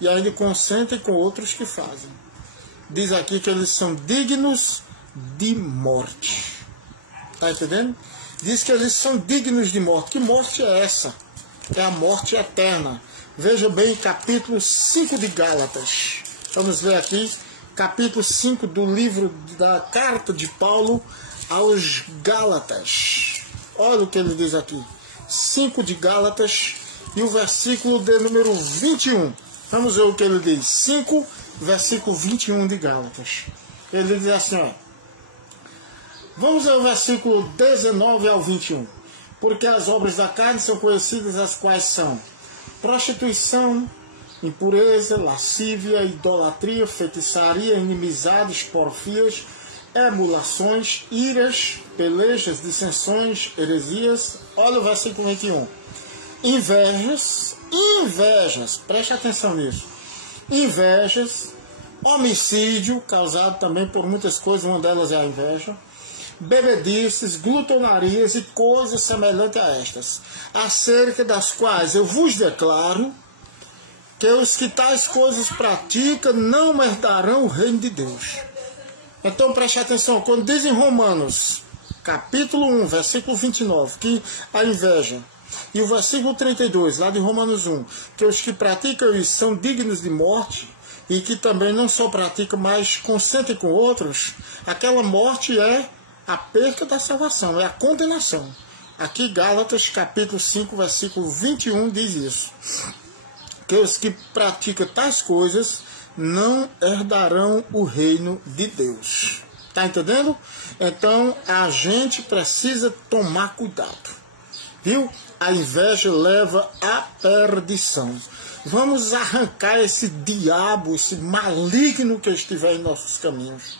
e ainda consentem com outros que fazem. Diz aqui que eles são dignos de morte. Está entendendo? Diz que eles são dignos de morte. Que morte é essa? É a morte eterna. Veja bem, capítulo 5 de Gálatas. Vamos ler aqui, capítulo 5 do livro da carta de Paulo aos Gálatas. Olha o que ele diz aqui. 5 de Gálatas e o versículo de número 21. Vamos ver o que ele diz. 5, versículo 21 de Gálatas. Ele diz assim, ó. Vamos ao versículo 19 ao 21. Porque as obras da carne são conhecidas, as quais são prostituição, impureza, lascívia, idolatria, feitiçaria, inimizades, porfias, emulações, iras, pelejas, dissensões, heresias. Olha o versículo 21. Invejas, preste atenção nisso. Invejas, homicídio, causado também por muitas coisas, uma delas é a inveja. Bebedices, glutonarias e coisas semelhantes a estas, acerca das quais eu vos declaro que os que tais coisas praticam não herdarão o reino de Deus. Então preste atenção, quando diz em Romanos, capítulo 1, versículo 29, que a inveja, e o versículo 32, lá de Romanos 1, que os que praticam isso são dignos de morte, e que também não só praticam, mas consentem com outros, aquela morte é a perca da salvação, é a condenação. Aqui Gálatas capítulo 5, versículo 21 diz isso. Que os que praticam tais coisas não herdarão o reino de Deus. Está entendendo? Então a gente precisa tomar cuidado. Viu? A inveja leva à perdição. Vamos arrancar esse diabo, esse maligno que estiver em nossos caminhos.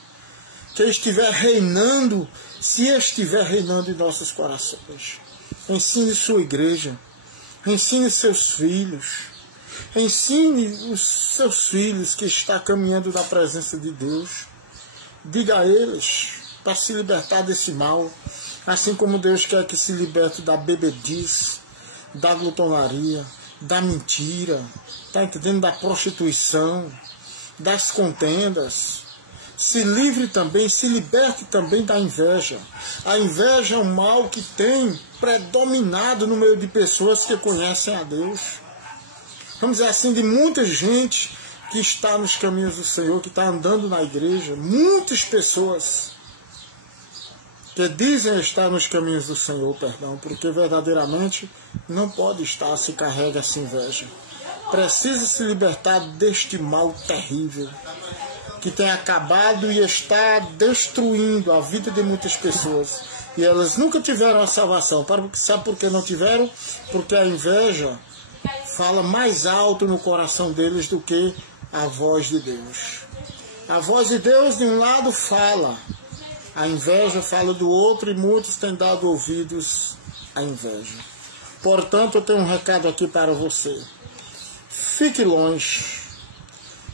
Que estiver reinando, se estiver reinando em nossos corações. Ensine sua igreja, ensine seus filhos, ensine os seus filhos que estão caminhando na presença de Deus. Diga a eles para se libertar desse mal, assim como Deus quer que se liberte da bebedice, da glutonaria, da mentira, tá entendendo? Da prostituição, das contendas. Se livre também, se liberte também da inveja. A inveja é um mal que tem predominado no meio de pessoas que conhecem a Deus. Vamos dizer assim, de muita gente que está nos caminhos do Senhor, que está andando na igreja. Muitas pessoas que dizem estar nos caminhos do Senhor, porque verdadeiramente não pode estar, se carrega essa inveja. Precisa se libertar deste mal terrível que tem acabado e está destruindo a vida de muitas pessoas. E elas nunca tiveram a salvação. Sabe por que não tiveram? Porque a inveja fala mais alto no coração deles do que a voz de Deus. A voz de Deus de um lado fala, a inveja fala do outro, e muitos têm dado ouvidos à inveja. Portanto, eu tenho um recado aqui para você. Fique longe.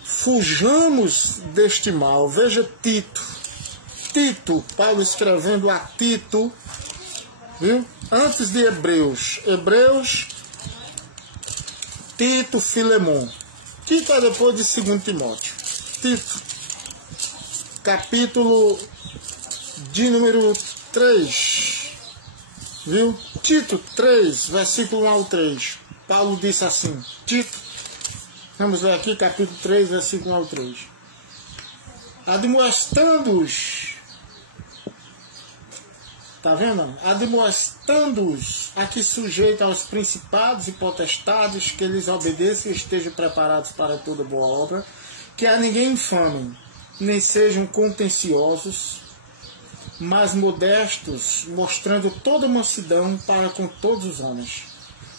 Fujamos deste mal. Veja Tito, Paulo escrevendo a Tito, viu? Antes de Hebreus, Tito, Filemon. Tito é depois de 2 Timóteo. Tito, capítulo de número 3, viu? Tito 3, versículo 1 ao 3. Paulo disse assim, Tito, vamos ver aqui, capítulo 3, versículo 1 ao 3. Admoestando-os, tá vendo? Admoestando-os a que sujeita aos principados e potestades, que eles obedeçam e estejam preparados para toda boa obra, que a ninguém infamem, nem sejam contenciosos, mas modestos, mostrando toda mansidão para com todos os homens.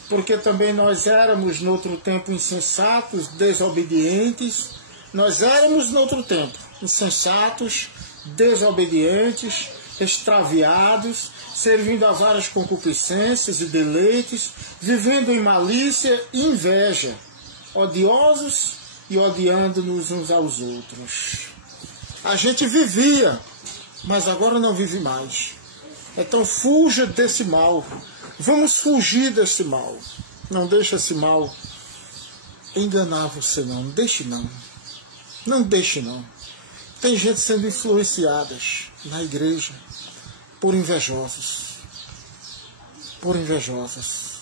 Porque também nós éramos, noutro tempo, insensatos, desobedientes. Nós éramos, noutro tempo, insensatos, desobedientes, extraviados, servindo a várias concupiscências e deleites, vivendo em malícia e inveja, odiosos e odiando-nos uns aos outros. A gente vivia, mas agora não vive mais. Então fuja desse mal. Vamos fugir desse mal. Não deixe esse mal enganar você, não. Não deixe, não. Não deixe, não. Tem gente sendo influenciada na igreja por invejosos. Por invejosos.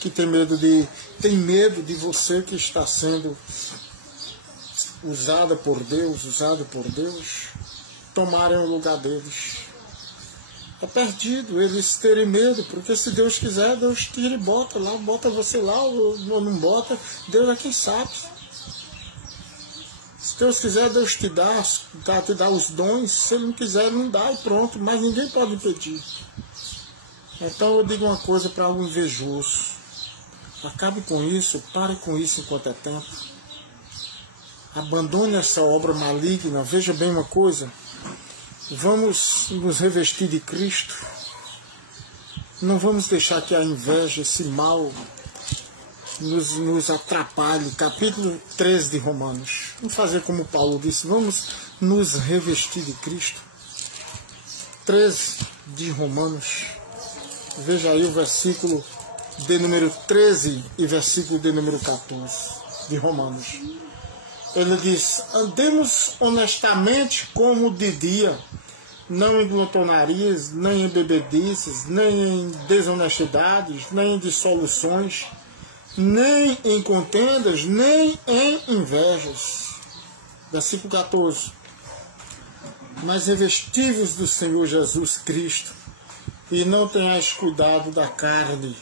Que tem medo de você que está sendo usado por Deus, tomarem o lugar deles. É perdido eles terem medo, porque se Deus quiser, Deus tira e bota lá, bota você lá ou não bota, Deus é quem sabe. Se Deus quiser, Deus te dá os dons, se Ele não quiser, não dá e pronto, mas ninguém pode impedir. Então eu digo uma coisa para o invejoso: acabe com isso, pare com isso enquanto é tempo. Abandone essa obra maligna. Veja bem uma coisa: vamos nos revestir de Cristo. Não vamos deixar que a inveja, esse mal, nos atrapalhe. Capítulo 13 de Romanos. Vamos fazer como Paulo disse: vamos nos revestir de Cristo. 13 de Romanos. Veja aí o versículo de número 13 e versículo de número 14 de Romanos. Ele diz: andemos honestamente como de dia, não em glutonarias, nem em bebedices, nem em desonestidades, nem em dissoluções, nem em contendas, nem em invejas. Versículo 14. Mas revestivos do Senhor Jesus Cristo, e não tenhais cuidado da carne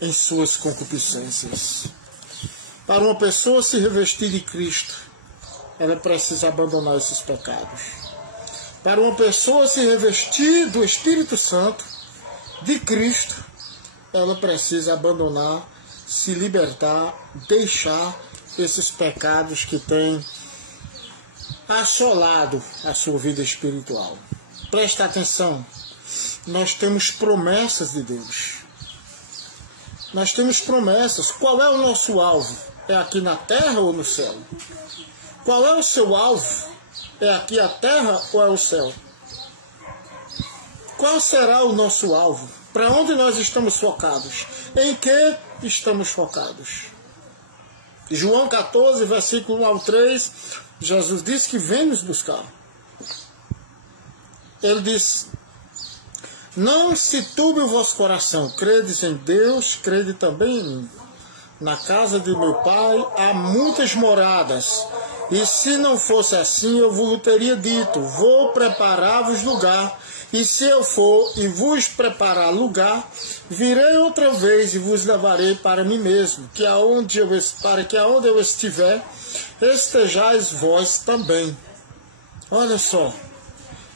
em suas concupiscências. Para uma pessoa se revestir de Cristo, ela precisa abandonar esses pecados. Para uma pessoa se revestir do Espírito Santo, de Cristo, ela precisa abandonar, se libertar, deixar esses pecados que têm assolado a sua vida espiritual. Presta atenção, nós temos promessas de Deus. Nós temos promessas. Qual é o nosso alvo? É aqui na terra ou no céu? Qual é o seu alvo? É aqui a terra ou é o céu? Qual será o nosso alvo? Para onde nós estamos focados? Em que estamos focados? João 14, versículo 1 ao 3, Jesus disse que vem nos buscar. Ele diz: não se turbe o vosso coração, credes em Deus, crede também em mim. Na casa de meu Pai há muitas moradas, e se não fosse assim, eu vos teria dito: vou preparar-vos lugar, e se eu for e vos preparar lugar, virei outra vez e vos levarei para mim mesmo, para que aonde eu estiver, estejais vós também. Olha só.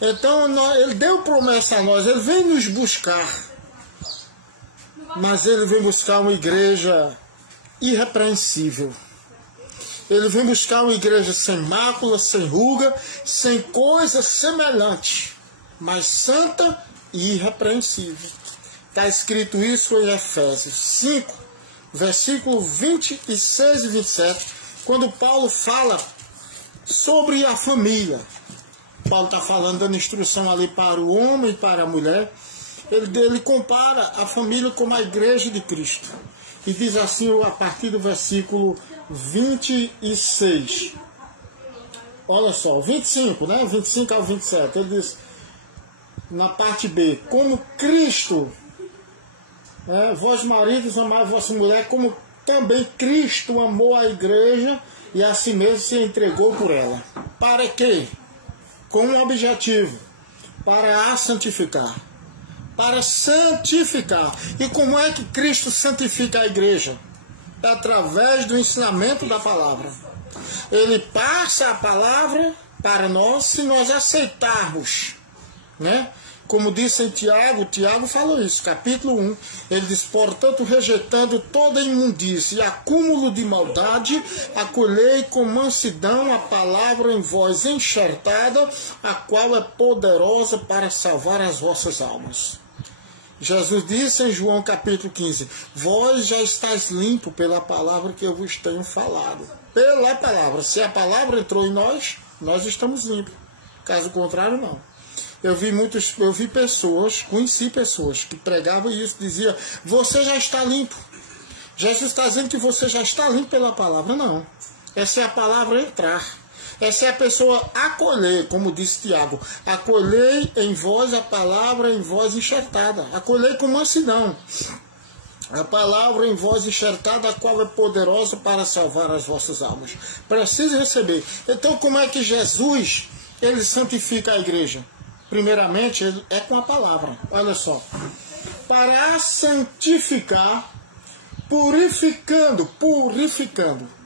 Então ele deu promessa a nós, ele vem nos buscar, mas ele vem buscar uma igreja irrepreensível. Ele vem buscar uma igreja sem mácula, sem ruga, sem coisa semelhante, mas santa e irrepreensível. Está escrito isso em Efésios 5, versículo 26 e 27, quando Paulo fala sobre a família. Paulo está falando, dando instrução ali para o homem e para a mulher. Ele compara a família como a igreja de Cristo. E diz assim, a partir do versículo 26. Olha só, 25, né? 25 ao 27. Ele diz, na parte B: como Cristo, vós maridos amai vossa mulher, como também Cristo amou a igreja e a si mesmo se entregou por ela. Para quê? Com um objetivo: para a santificar. Para santificar. E como é que Cristo santifica a igreja? É através do ensinamento da palavra. Ele passa a palavra para nós se nós aceitarmos, né? Como disse em Tiago falou isso, capítulo 1, ele diz: portanto, rejeitando toda imundície e acúmulo de maldade, acolhei com mansidão a palavra em vós enxertada, a qual é poderosa para salvar as vossas almas. Jesus disse em João capítulo 15, vós já estáis limpo pela palavra que eu vos tenho falado. Pela palavra, se a palavra entrou em nós, nós estamos limpos. Caso contrário, não. Eu vi pessoas, conheci pessoas que pregavam isso, diziam, você já está limpo. Jesus está dizendo que você já está limpo pela palavra. Não. Essa é a palavra entrar. Essa é a pessoa acolher, como disse Tiago. Acolhei em vós a palavra em vós enxertada. Acolhei com mansidão. A palavra em vós enxertada, a qual é poderosa para salvar as vossas almas. Precisa receber. Então, como é que Jesus, ele santifica a igreja? Primeiramente, ele é com a palavra. Olha só. Para santificar, purificando.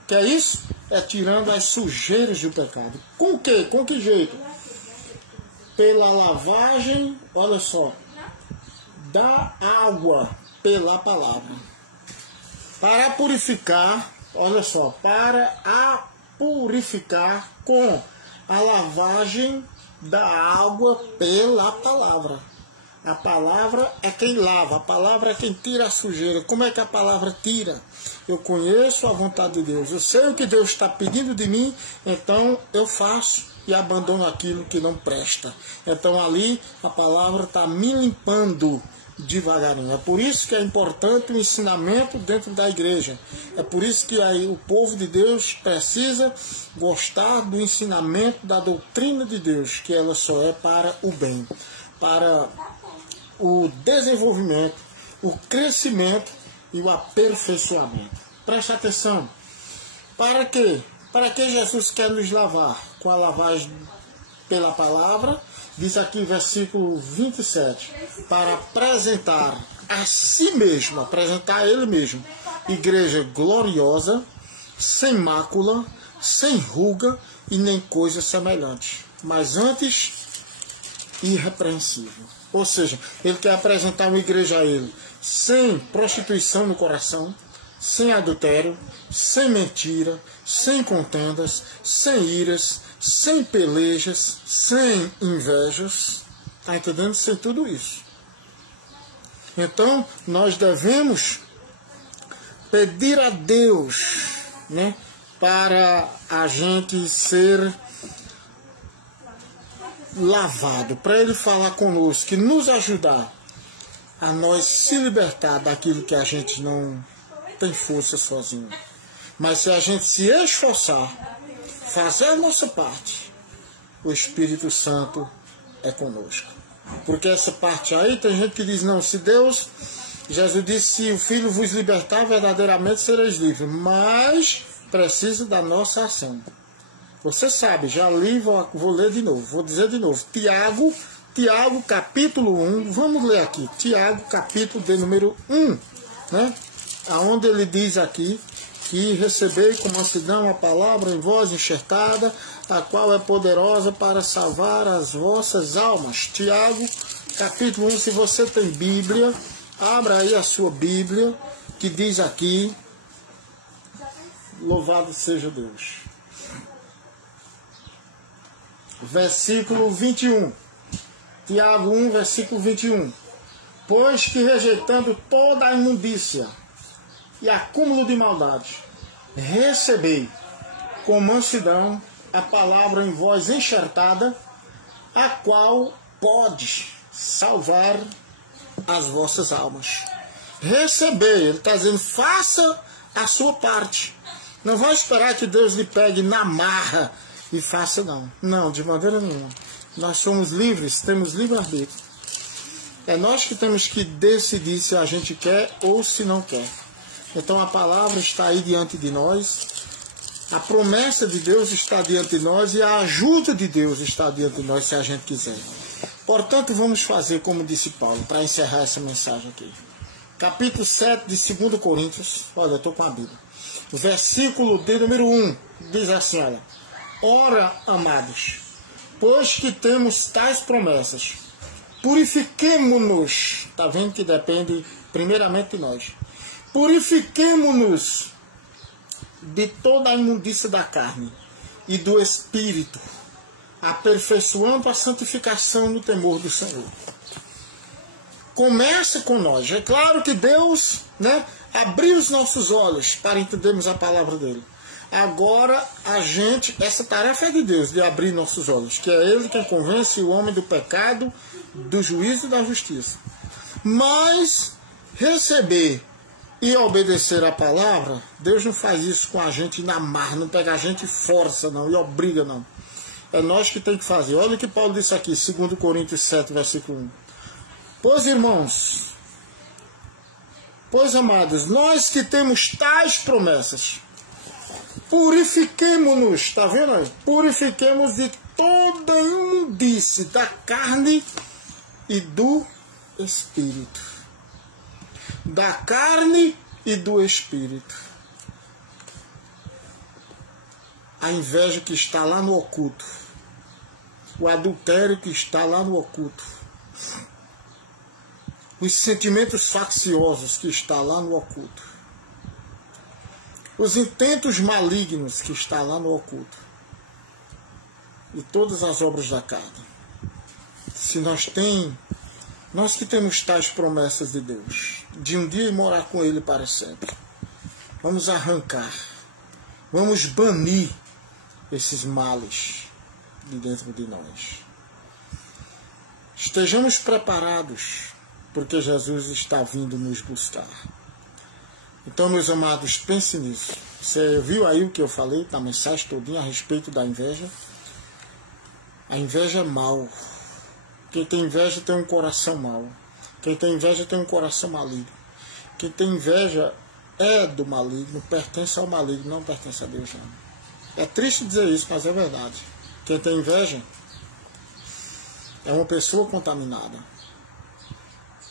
Que é isso? É tirando as sujeiras do pecado. Com o quê? Com que jeito? Pela lavagem, olha só, da água, pela palavra. Para purificar, olha só, purificar com a lavagem da água pela palavra. A palavra é quem lava, a palavra é quem tira a sujeira. Como é que a palavra tira? Eu conheço a vontade de Deus, eu sei o que Deus está pedindo de mim, então eu faço e abandono aquilo que não presta. Então ali a palavra está me limpando devagarinho. É por isso que é importante o ensinamento dentro da igreja. É por isso que aí o povo de Deus precisa gostar do ensinamento da doutrina de Deus, que ela só é para o bem, para o desenvolvimento, o crescimento e o aperfeiçoamento. Preste atenção. Para quê? Para que Jesus quer nos lavar? Com a lavagem pela palavra, diz aqui versículo 27, para apresentar a si mesmo, apresentar a ele mesmo, igreja gloriosa, sem mácula, sem ruga e nem coisa semelhante, mas antes irrepreensível. Ou seja, ele quer apresentar uma igreja a ele sem prostituição no coração, sem adultério, sem mentira, sem contendas, sem iras, sem pelejas, sem invejas. Está entendendo? Sem tudo isso. Então, nós devemos pedir a Deus, né, para a gente ser lavado, para Ele falar conosco, e nos ajudar a nós se libertar daquilo que a gente não tem força sozinho. Mas se a gente se esforçar, fazer a nossa parte, o Espírito Santo é conosco. Porque essa parte aí, tem gente que diz, não, se Deus, Jesus disse, se o Filho vos libertar, verdadeiramente sereis livres. Mas precisa da nossa ação. Você sabe, já li, vou ler de novo, vou dizer de novo. Tiago capítulo 1, vamos ler aqui. Tiago capítulo de número 1, né? Aonde ele diz aqui que recebei com mansidão a palavra em voz enxertada, a qual é poderosa para salvar as vossas almas. Tiago, capítulo 1, se você tem Bíblia, abra aí a sua Bíblia, que diz aqui, louvado seja Deus. Versículo 21. Tiago 1, versículo 21. Pois que rejeitando toda a imundícia e acúmulo de maldade, recebei com mansidão a palavra em voz enxertada, a qual pode salvar as vossas almas. Receber, ele está dizendo, faça a sua parte. Não vai esperar que Deus lhe pegue na marra e faça, não. Não, de maneira nenhuma. Nós somos livres, temos livre-arbítrio. É nós que temos que decidir se a gente quer ou se não quer. Então a palavra está aí diante de nós, a promessa de Deus está diante de nós e a ajuda de Deus está diante de nós se a gente quiser. Portanto, vamos fazer como disse Paulo, para encerrar essa mensagem aqui. Capítulo 7 de 2 Coríntios, olha, eu estou com a Bíblia. Versículo de número 1, diz assim, olha. Ora, amados, pois que temos tais promessas, purifiquemo-nos. Está vendo que depende primeiramente de nós. Purifiquemo-nos de toda a imundícia da carne e do espírito, aperfeiçoando a santificação no temor do Senhor. Começa com nós. É claro que Deus, abriu os nossos olhos para entendermos a palavra dele. Agora essa tarefa é de Deus, de abrir nossos olhos, que é ele quem convence o homem do pecado, do juízo e da justiça. Mas receber e obedecer a palavra, Deus não faz isso com a gente na marra, não pega a gente e força, não, e obriga, não. É nós que tem que fazer. Olha o que Paulo disse aqui, 2 Coríntios 7, versículo 1. Pois, irmãos, pois, amados, nós que temos tais promessas, purifiquemo-nos, está vendo aí? Purifiquemos de toda imundície da carne e do espírito. Da carne e do espírito. A inveja que está lá no oculto. O adultério que está lá no oculto. Os sentimentos facciosos que está lá no oculto. Os intentos malignos que está lá no oculto. E todas as obras da carne. Se nós que temos tais promessas de Deus, de um dia morar com Ele para sempre, vamos arrancar, vamos banir esses males de dentro de nós. Estejamos preparados, porque Jesus está vindo nos buscar. Então, meus amados, pense nisso. Você viu aí o que eu falei na mensagem todinha a respeito da inveja? A inveja é mal. Quem tem inveja tem um coração mau. Quem tem inveja tem um coração maligno. Quem tem inveja é do maligno, pertence ao maligno, não pertence a Deus. Não. É triste dizer isso, mas é verdade. Quem tem inveja é uma pessoa contaminada.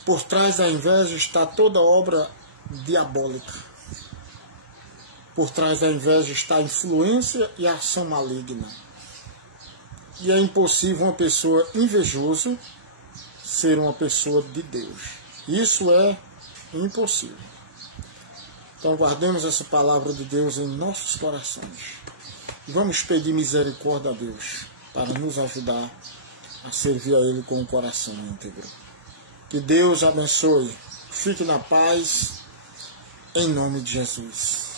Por trás da inveja está toda obra diabólica. Por trás da inveja está a influência e a ação maligna. E é impossível uma pessoa invejosa ser uma pessoa de Deus. Isso é impossível. Então guardemos essa palavra de Deus em nossos corações. E vamos pedir misericórdia a Deus para nos ajudar a servir a Ele com um coração íntegro. Que Deus abençoe. Fique na paz, em nome de Jesus.